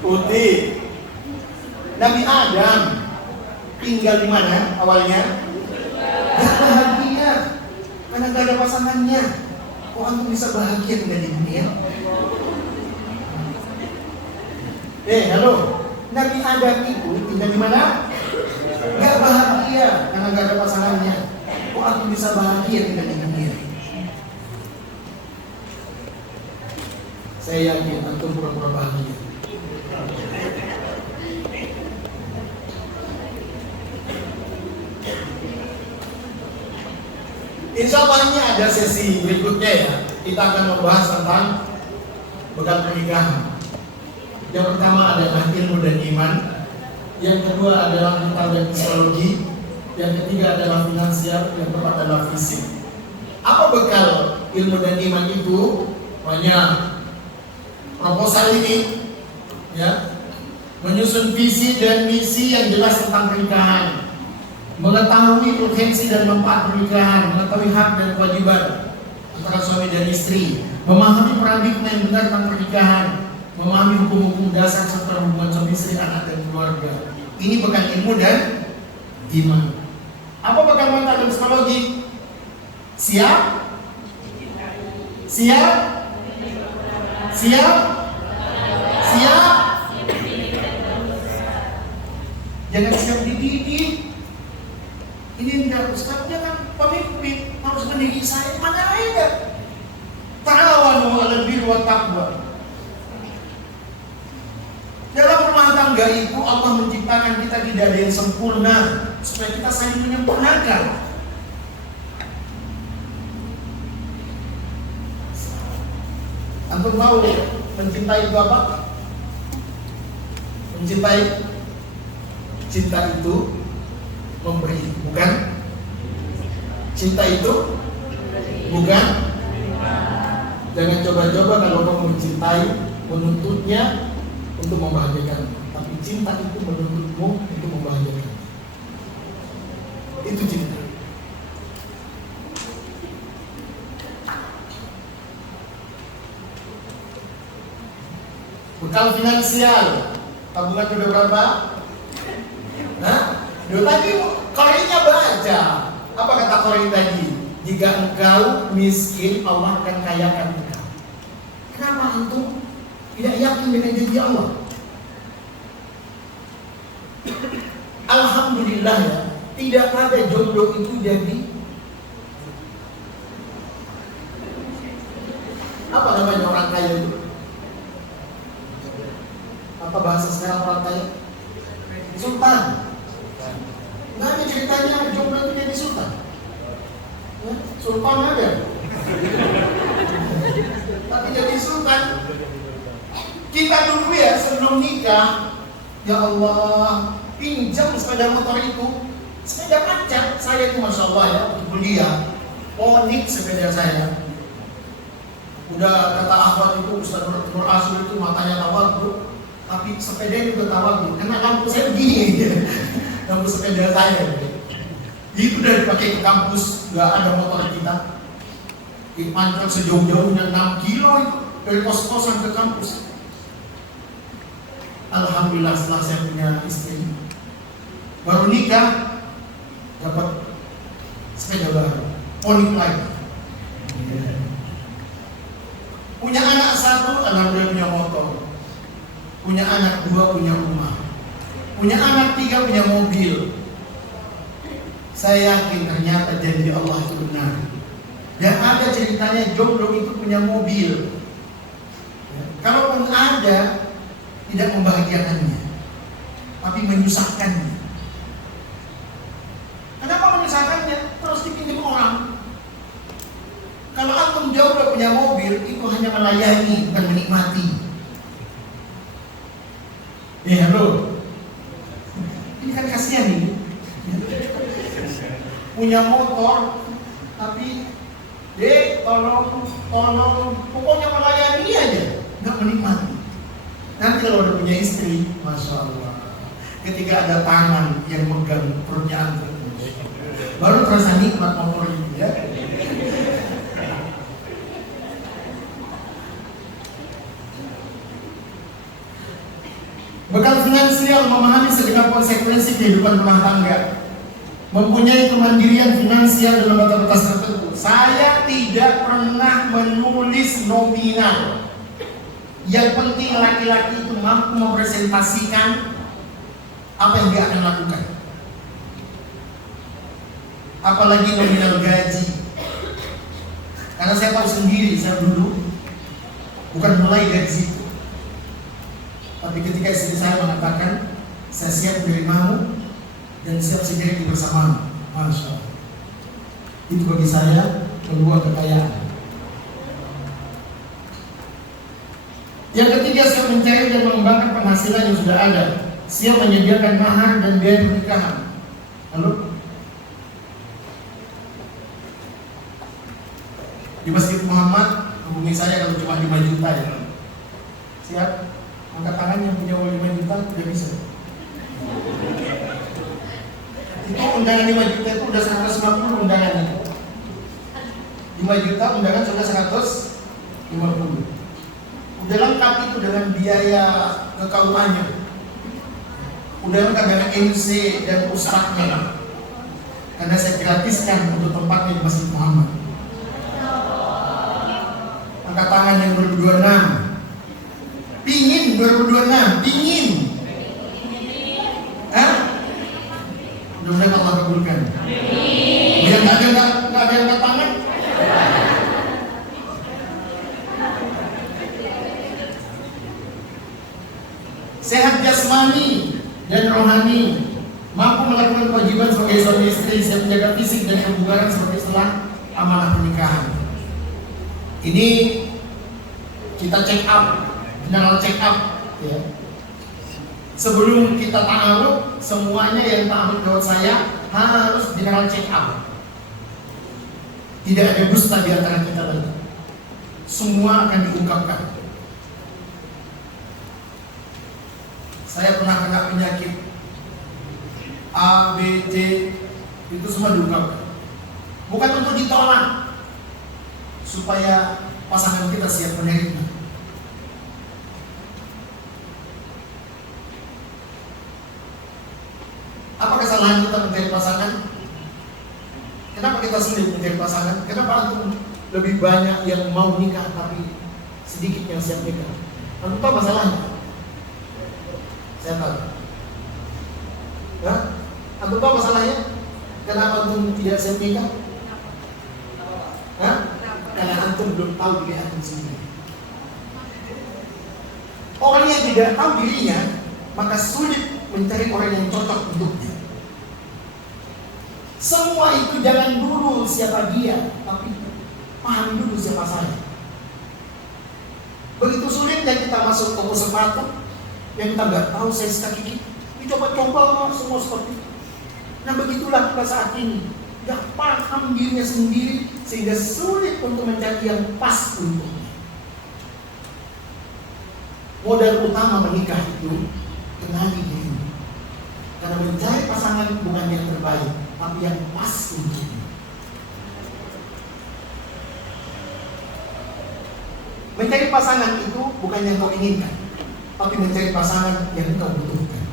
Putih. Nabi Adam tinggal di mana awalnya? Gak bahagia karena gak ada pasangannya. Kok antum bisa bahagia tinggal di dunia? Halo. Nabi Adam itu tinggal di mana? Gak bahagia karena gak ada pasangannya. Kok antum bisa bahagia tinggal di dunia? Saya yakin antum pura-pura bahagia. Insya Allah ini ada sesi berikutnya ya. Kita akan membahas tentang bekal pernikahan. Yang pertama adalah ilmu dan iman. Yang kedua adalah mental dan psikologi. Yang ketiga adalah finansial. Yang keempat adalah fisik. Apa bekal ilmu dan iman itu? Banyak. Proposal ini ya, menyusun visi dan misi yang jelas tentang pernikahan, mengetahui urgensi dan manfaat pernikahan, mengetahui hak dan kewajiban antara suami dan istri, memahami paradigma yang benar tentang pernikahan, memahami hukum-hukum dasar serta hubungan suami istri, anak dan keluarga. Ini bekal ilmu dan iman. Apa bekal mental dan psikologi? Siap? Siap? Siap? Siap? Jangan siap dididik. Ini tidak, Ustaznya kan pemimpin, harus mendidik saya. Mana ada? Ta'awanu 'alal birri wat taqwa. Dalam rumah tangga itu Allah menciptakan kita tidak ada yang sempurna, supaya kita saling menyempurnakan. Antum tahu mencintai itu apa? Mencintai, cinta itu memberi, bukan? Cinta itu bukan? Jangan coba-coba kalau kamu mencintai, menuntutnya untuk membahagiakan. Tapi cinta itu menuntutmu untuk membahagiakan. Itu cinta. Bekal finansial. Tabungan sudah berapa? Nah, tadi Korinnya baca. Apa kata Korin tadi? Jika engkau miskin, Allah akan kayakan engkau. Kenapa antum tidak yakin dengan janji Allah? Alhamdulillah ya, tidak ada jodoh itu jadi apa namanya orang kaya itu? Apa bahasa sekarang orang kaya? Sultan. Nggak ada ceritanya jomblo itu jadi sultan. Ya, sultan ada. Tapi jadi sultan. Kita dulu ya sebelum nikah, ya Allah, pinjam sepeda motor itu, sepeda kaca. Saya itu masya Allah ya, untuk kuliah, Onyx sepeda saya. Udah kata akhwat itu, Ustaz Nur Asul itu matanya tawadhu, tapi sepeda juga tawadhu. Karena lampu saya begini, lampu sepeda saya. Itu udah dipakai ke kampus, nggak ada motor kita. Dipanjang sejauh-jauhnya 6 kilo itu dari kos-kosan ke kampus. Alhamdulillah setelah saya punya istri, baru nikah dapat sepeda baru, Onyx lagi. Punya anak 1, alhamdulillah punya motor. Punya anak 2, punya rumah. Punya anak 3, punya mobil. Saya yakin ternyata janji Allah itu benar. Dan ada ceritanya jomblo itu punya mobil. Kalaupun ada, tidak membahagiakannya, tapi menyusahkannya. Kenapa menyusahkannya? Terus dipinjam orang. Kalau antum jomblo punya mobil, itu hanya melayani, bukan menikmati. Halo. Ini kan kasihan nih. Punya motor, tapi tolong, pokoknya melayani aja, nggak menikmati. Nanti kalau udah punya istri, masya Allah, ketika ada tangan yang megang perutnya antum, baru terasa nikmat motor itu ya. Bekal finansial memahami segenap konsekuensi kehidupan rumah tangga, mempunyai kemandirian finansial dalam batas tertentu. Saya tidak pernah menulis nominal. Yang penting laki-laki itu mampu mempresentasikan apa yang dia akan lakukan. Apalagi nominal gaji. Karena saya tahu sendiri, saya dulu bukan mulai dari situ. Tapi ketika istri saya mengatakan, saya siap menerimamu dan siap sendiri bersamamu, masya Allah, itu bagi saya sebuah kekayaan. Yang ketiga, siap mencari dan mengembangkan penghasilan yang sudah ada, siap menyediakan mahar dan biaya pernikahan. Lalu di Masjid Muhammad hubungi saya kalau cuma 5 juta ya. Siap? Angkat tangan yang punya uang 5 juta udah bisa. Itu undangan 5 juta itu udah 150 undangannya. 5 juta undangan sudah 150. Udah lengkap itu dengan biaya kekaumannya. Udah lengkap dengan MC dan ustadznya. Karena saya gratiskan untuk tempatnya di Masjid Muhammad. Angkat tangan yang 2026. Pingin 2026, pingin. Mudah-mudahan Allah kabulkan. Biar nggak ada yang angkat tangan. Sehat jasmani dan rohani, mampu melakukan kewajiban sebagai suami istri, siap menjaga fisik dan kebugaran sebagai setelah amanah pernikahan. Ini kita check up. General check up ya. Sebelum kita ta'aruf, semuanya yang ta'aruf lewat saya harus general check up. Tidak ada dusta di antara kita lagi. Semua akan diungkapkan. Saya pernah kena penyakit A, B, C, itu semua diungkapkan. Bukan untuk ditolak, supaya pasangan kita siap menerima. Apa kesalahan kita mencari pasangan? Kenapa kita sulit mencari pasangan? Kenapa antum lebih banyak yang mau nikah tapi sedikit yang siap nikah? Antum tahu masalahnya? Saya tahu. Antum tahu masalahnya? Kenapa antum tidak siap nikah? Karena antum belum tahu diri antum sendiri. Orang yang tidak tahu dirinya, maka sulit mencari orang yang cocok untuknya. Semua itu jangan dulu siapa dia, tapi pahami dulu siapa saya. Begitu sulitnya kita masuk toko sepatu yang kita nggak tahu size kaki kita, dicoba-coba semua seperti itu. Nah begitulah kita saat ini, nggak paham dirinya sendiri sehingga sulit untuk mencari yang pas untuknya. Modal utama menikah itu kenali diri. Karena mencari pasangan bukan yang terbaik, tapi yang pas untuknya. Mencari pasangan itu bukan yang kau inginkan, tapi mencari pasangan yang kau butuhkan.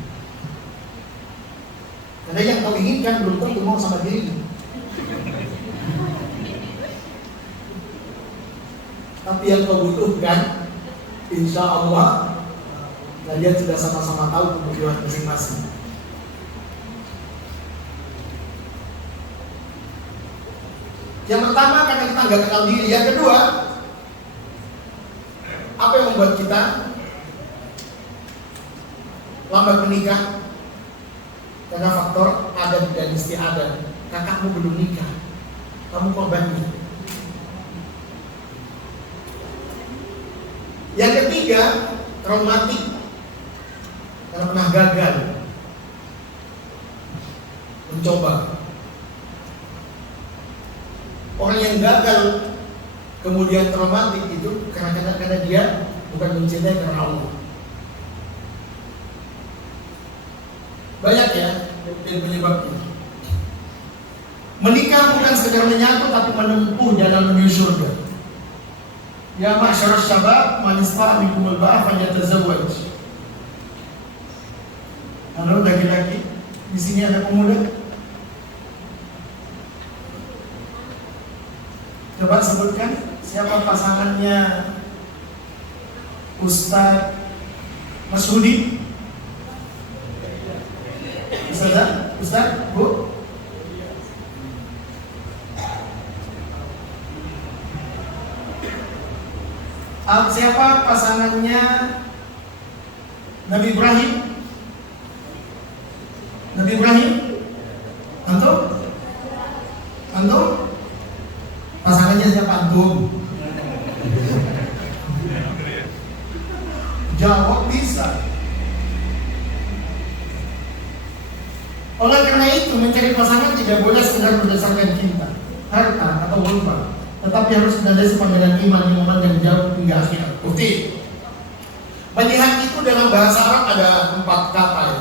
Karena yang kau inginkan belum tentu mau sama dirimu. Tapi yang kau butuhkan, insya Allah kalian sudah sama-sama tahu kebutuhan masing-masing. Yang pertama karena kita nggak kenal diri. Yang kedua, apa yang membuat kita lambat menikah? Karena faktor adat dan istiadat. Kakakmu belum nikah, kamu korbannya. Yang ketiga, traumatik. karena pernah gagal mencoba. Orang yang gagal kemudian traumatik itu karena dia bukan mencintai karena Allah. Banyak ya penyebabnya. Menikah bukan sekedar menyatu tapi menempuh jalan menuju surga. Ya ma'syarul syabab, man istata'a minkumul ba'a falyatazawwaj. Halo laki-laki, di sini ada pemuda. Coba sebutkan siapa pasangannya Ustaz Masudi? Ustaz, Bu? Siapa pasangannya Nabi Ibrahim? Nabi Ibrahim? Antum? Pasangannya siapa antum? Jawab bisa. Oleh karena itu mencari pasangan tidak boleh sekedar berdasarkan cinta, harta atau uang, tetapi harus dilandasi pandangan iman yang jauh hingga akhir. Bukti. Melihat itu dalam bahasa Arab ada 4 kata ya.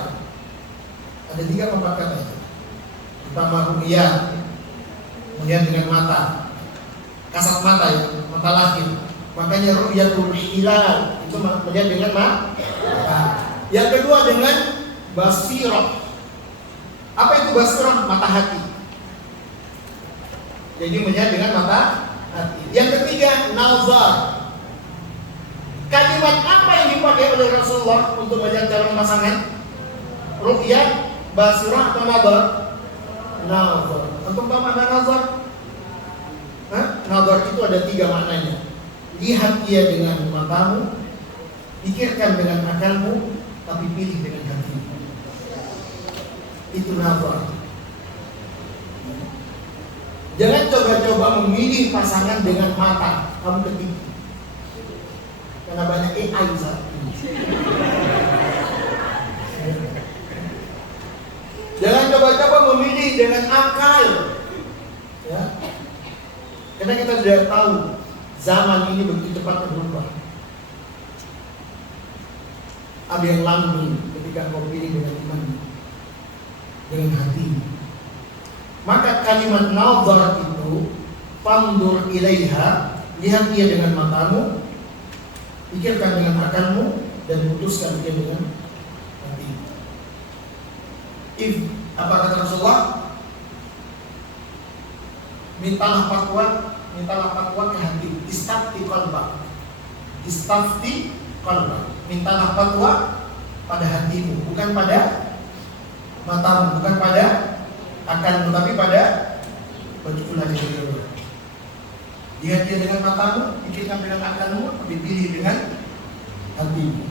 Ada 3 4 kata itu. Pertama ru'yah, melihat dengan mata, kasat mata ya, mata lahir. Makanya ru'yatul hilal itu melihat dengan mata. Yang kedua dengan basirah. Apa itu basirah? Mata hati. Jadi melihat dengan mata hati. Yang ketiga nazar. Kalimat apa yang dipakai oleh Rasulullah untuk melihat calon pasangan? Ru'yah, basirah atau nazar? Nazar. Untuk apa makna nazar? Nazar itu ada 3 maknanya. Lihat dia dengan matamu, pikirkan dengan akalmu, tapi pilih dengan hatimu. Itu nazar. Jangan coba-coba memilih pasangan dengan mata kamu ketik. Karena banyak AI saat ini. Jangan coba-coba memilih dengan akal. Ya. Karena kita sudah tahu zaman ini begitu cepat berubah. Ada yang langgeng ketika kau pilih dengan iman, dengan hati. Maka kalimat nazar itu fandur ilaiha, lihat dia dengan matamu, pikirkan dengan akalmu, dan putuskan dia dengan hati. Apa kata Rasulullah? Mintalah fatwa ke hati. Istafti qalbak. Mintalah fatwa pada hatimu, bukan pada matamu, bukan pada akalmu, tapi pada bajulah yang berbeda. Lihat dia dengan matamu, pikirkan dengan akalmu, dipilih dengan hatimu.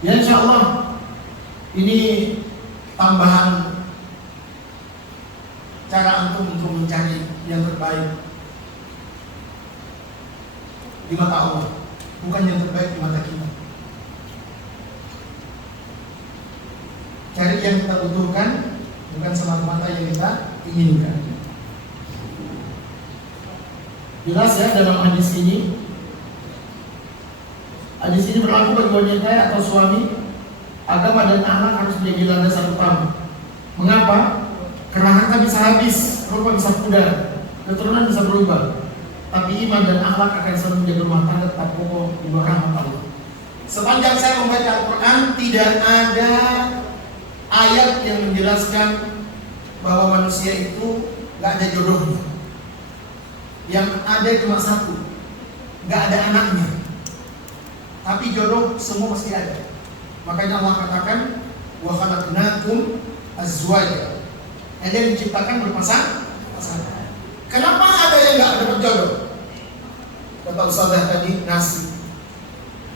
Ya insya Allah ini tambahan cara antum untuk mencari yang terbaik di mata Allah, bukan yang terbaik di mata kita. Cari yang kita butuhkan, bukan semata-mata yang kita inginkan. Jelas ya dalam hadis ini. Hadis ini berlaku bagi wanita atau suami. Agama dan anak harus menjadi landasan utama. Mengapa? Karena harta bisa habis, rupa bisa pudar, keturunan bisa berubah, tapi iman dan akhlak akan selalu menjadi rumah tangga tetap kokoh di bawah rahmat Allah. Sepanjang saya membaca Al-Quran, tidak ada ayat yang menjelaskan bahwa manusia itu nggak ada jodohnya. Yang ada cuma satu, nggak ada anaknya. Tapi jodoh semua pasti ada. Makanya Allah katakan, wa khalaqnakum azwaja. Yang diciptakan berpasangan. Kenapa ada yang nggak dapat jodoh? Kata Ustazah tadi, nasib.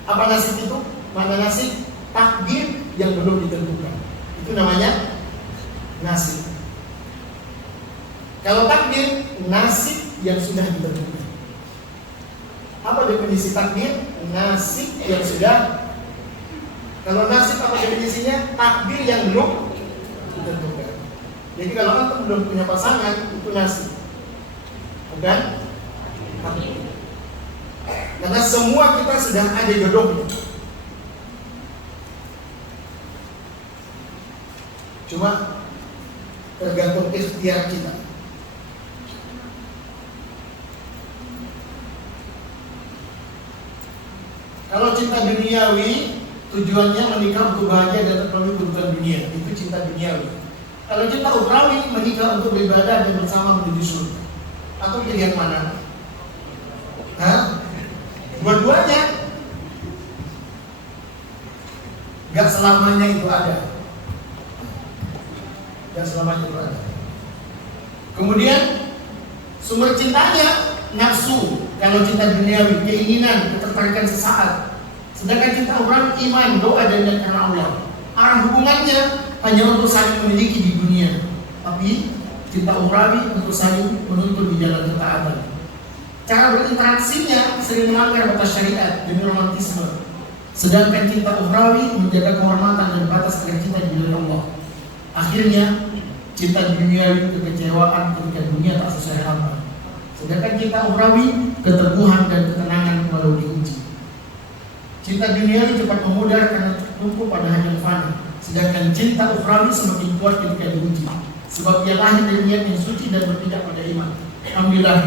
Apa nasib itu? Mana nasib? Takdir yang belum ditentukan. Itu namanya nasib. Kalau takdir, nasib yang sudah ditentukan. Apa definisi takdir? nasib yang sudah. Kalau nasib apa definisinya? Takdir yang belum ditentukan. Jadi kalau antum belum punya pasangan, itu nasib, bukan takdir. Karena semua kita sudah ada jodohnya. Cuma tergantung ikhtiar kita. Kalau cinta duniawi, tujuannya menikah untuk bahagia dan terpenuhi kebutuhan dunia, itu cinta duniawi. Kalau cinta ukhrawi, menikah untuk beribadah dan bersama menuju surga. Atau pilihan mana? Hah? Dua-duanya. Gak selamanya itu ada. Gak selamanya itu ada. Kemudian sumber cintanya nafsu. Kalau cinta duniawi, keinginan, ketertarikan sesaat. Sedangkan cinta orang iman, doa dan niat karena Allah. Arah hubungannya hanya untuk saling memiliki di dunia, tapi cinta ukhrawi untuk saling menuntun di jalan ketaatan. Cara berinteraksinya sering melanggar batas syariat demi romantisme. Sedangkan cinta ukhrawi menjaga kehormatan dan batas agar cinta di jalan Allah. Akhirnya cinta duniawi kekecewaan ketika dunia tak sesuai harapan. Sedangkan cinta ukhrawi keteguhan dan ketenangan walau diuji. Cinta duniawi cepat memudar karena tertumpu pada hal yang fana. Sedangkan cinta ukhrawi semakin kuat ketika diuji, sebab ia lahir dari niat yang suci dan berpijak pada iman. Alhamdulillah.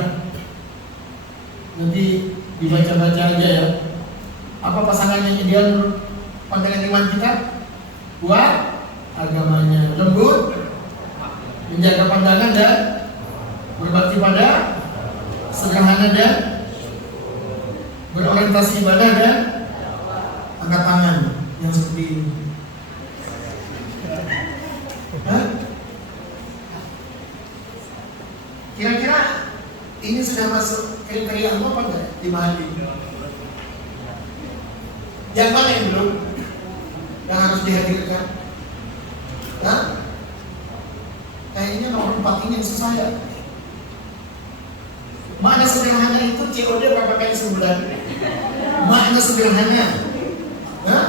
Nanti dibaca-baca aja ya. Apa pasangan yang ideal pandangan iman kita? Kuat agamanya, lembut, menjaga pandangan dan berbakti pada sederhana dan berorientasi ibadah dan angkat tangan yang seperti ini. Hah? Kira-kira ini sudah masuk kriteria apa enggak di Mahadi? Yang mana yang belum? Yang harus dihadirkan? Hah? Kayaknya nomor 4 ini yang susah ya. Makna sederhana itu COD berapa kali sebulan? Makna sederhana. Hah?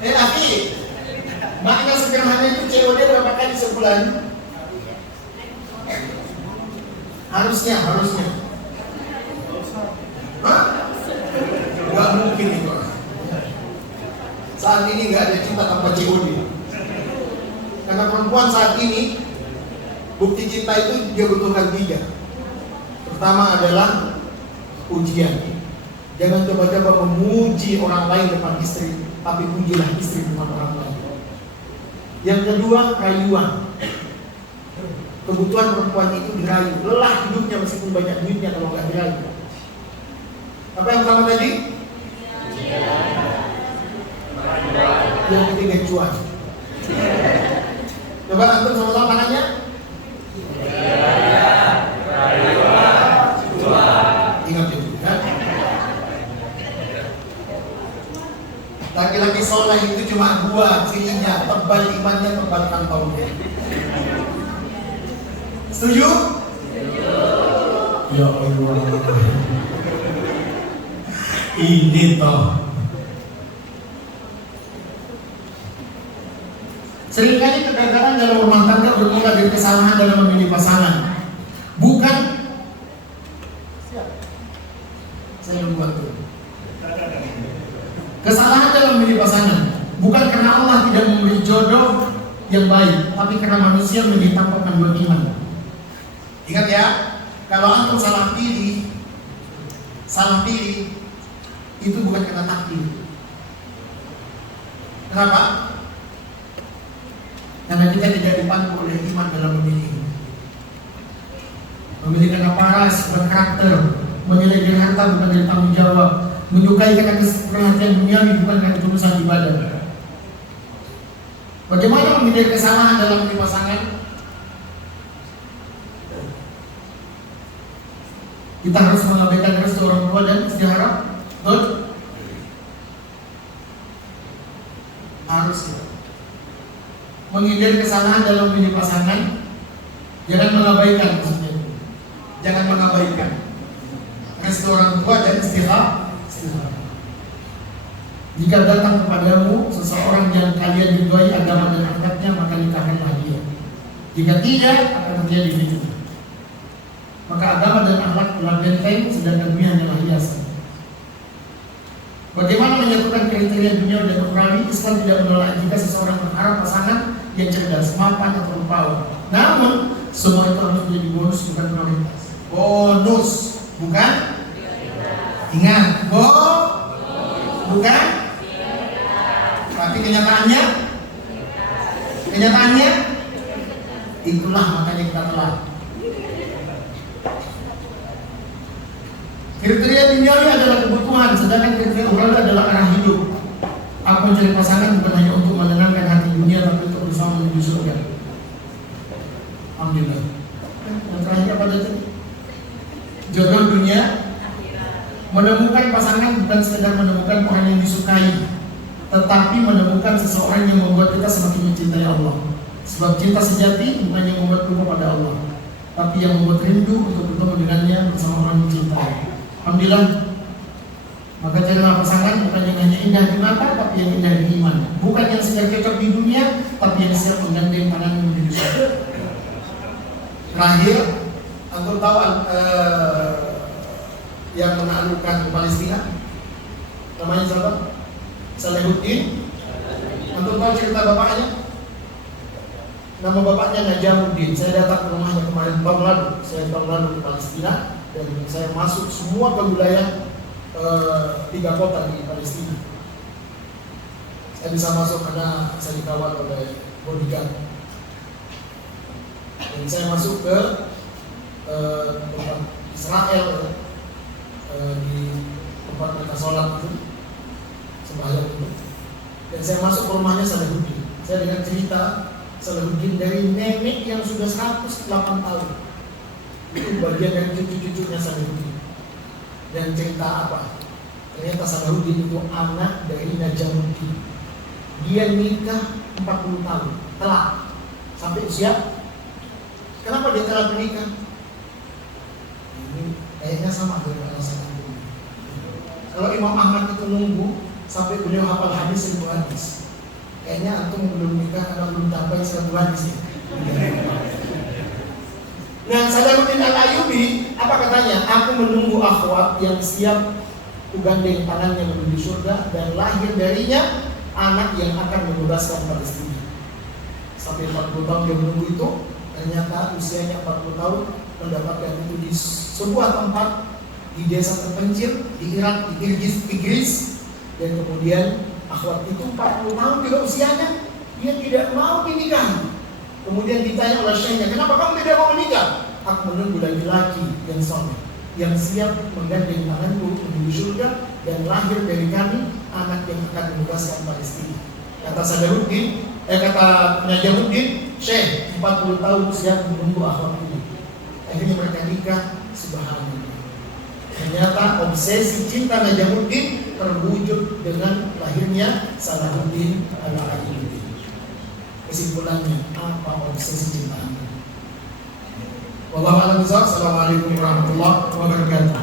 Aki, makna sederhana itu COD berapa kali sebulan? Harusnya. Hah? Gak mungkin itu. Saat ini gak ada cinta tanpa COD. Karena perempuan saat ini bukti cinta itu dia butuhkan 3. Pertama adalah ujian. Jangan coba-coba memuji orang lain depan istri, tapi pujilah istri depan orang lain. Yang kedua, rayuan. Kebutuhan perempuan itu dirayu. Lelah hidupnya meskipun banyak duitnya kalau nggak dirayu. Apa yang pertama tadi? Yang ketiga, cuan. Coba antum sama-sama nanya. Ingat itu kan? Laki-laki soleh itu cuma 2 cirinya, tebal imannya, tebal kantongnya. Setuju? Ya Allah. Ini toh. Seringkali kegagalan dalam rumah tangga bermula dari kesalahan dalam memilih pasangan. Bukan saya membuat itu. Kesalahan dalam memilih pasangan bukan karena Allah tidak memberi jodoh yang baik, tapi karena manusia menjadi tanpa panduan iman. Ingat ya, kalau antum salah pilih itu bukan karena takdir. Kenapa? Karena kita tidak dipandu oleh iman dalam memilih. Memilih karena paras, berkarakter, menilai dari harta bukan dari tanggung jawab, menyukai karena perhatian duniawi bukan karena ketulusan ibadah. Bagaimana memilih kesalahan dalam memilih pasangan? Kita harus mengabaikan restu orang tua dan istihara. Betul? Harus kita menghindari kesalahan dalam memilih pasangan. Jangan mengabaikan maksudnya. Jangan mengabaikan restu orang tua dan istihara. Jika datang kepadamu seseorang yang kalian ridhoi agama dan akhlaknya, maka nikahkanlah dia. Jika tidak, akan terjadi fitnah. Maka agama dan akhlak telah benteng, sedangkan dunia hanyalah hiasan. Bagaimana menyatukan kriteria dunia dan ukhrawi? Islam tidak menolak jika seseorang berharap pasangan yang cerdas, mapan atau rupawan. Namun semua itu harus menjadi bonus, bukan prioritas. Bonus, bukan? Ingat, bukan? Tapi kenyataannya itulah makanya kita telah. Kriteria duniawi adalah kebutuhan, sedangkan kriteria ukhrawi adalah arah hidup. Aku mencari pasangan bukan hanya untuk menenangkan hati dunia, tapi untuk bersama menuju surga. Alhamdulillah. Yang terakhir apa tadi? Jodoh dunia. Menemukan pasangan bukan sekedar menemukan orang yang disukai, tetapi menemukan seseorang yang membuat kita semakin mencintai Allah. Sebab cinta sejati bukan yang membuat lupa pada Allah, tapi yang membuat rindu untuk bertemu dengannya bersama orang yang mencintai. Alhamdulillah. Maka carilah pasangan bukan yang hanya indah di mata, tapi yang indah di iman. Bukan yang sekedar cocok di dunia, tapi yang siap menggandeng tanganmu menuju surga. Terakhir, antum tahu yang menaklukkan Palestina? Namanya siapa? Salahuddin. Antum tahu cerita bapaknya? Nama bapaknya Najamuddin. Saya datang ke rumahnya kemarin tahun lalu. Saya tahun lalu ke Palestina dan saya masuk semua ke wilayah 3 kota di Palestina. Saya bisa masuk karena saya dikawal oleh bodyguard. Dan saya masuk ke tempat Israel, di tempat mereka sholat itu, sembahyang itu. Dan saya masuk ke rumahnya Salahuddin. Saya dengar cerita Salahuddin dari nenek yang sudah 108 tahun. Itu bagian dari cucu-cucunya Salahuddin. Dan cerita apa? Ternyata Salahuddin itu anak dari Najamuddin. Dia nikah 40 tahun, telat sampai usia. Kenapa dia telat menikah? Ini kayaknya sama dengan alasan aku. Kalau Imam Ahmad itu nunggu sampai beliau hafal hadis 1000 hadis, kayaknya antum belum nikah karena belum sampai 100 hadis ya. Nah, Salahuddin Al-Ayyubi apa katanya? Aku menunggu akhwat yang siap kugandeng tangannya menuju surga dan lahir darinya anak yang akan membebaskan Palestina. Sampai 40 tahun dia menunggu itu, ternyata usianya 40 tahun mendapatkan itu di sebuah tempat di desa terpencil di Irak, di Tigris. Dan kemudian akhwat itu 40 tahun juga usianya, dia tidak mau dinikahi. Kemudian ditanya oleh syekhnya, kenapa kamu tidak mau menikah? Aku menunggu laki-laki yang soleh, yang siap menggandeng tanganku menuju surga dan lahir dari kami anak yang akan membebaskan Palestina. Kata Salahuddin, kata Najamuddin, Syekh 40 tahun siap menunggu akhwat ini. Akhirnya mereka nikah, subhanallah. Ternyata obsesi cinta Najamuddin terwujud dengan lahirnya Salahuddin Al-Ayyubi. Kesimpulannya, apa obsesi cinta Anda? Wallahu a'lam bishawab. Assalamualaikum warahmatullahi wabarakatuh.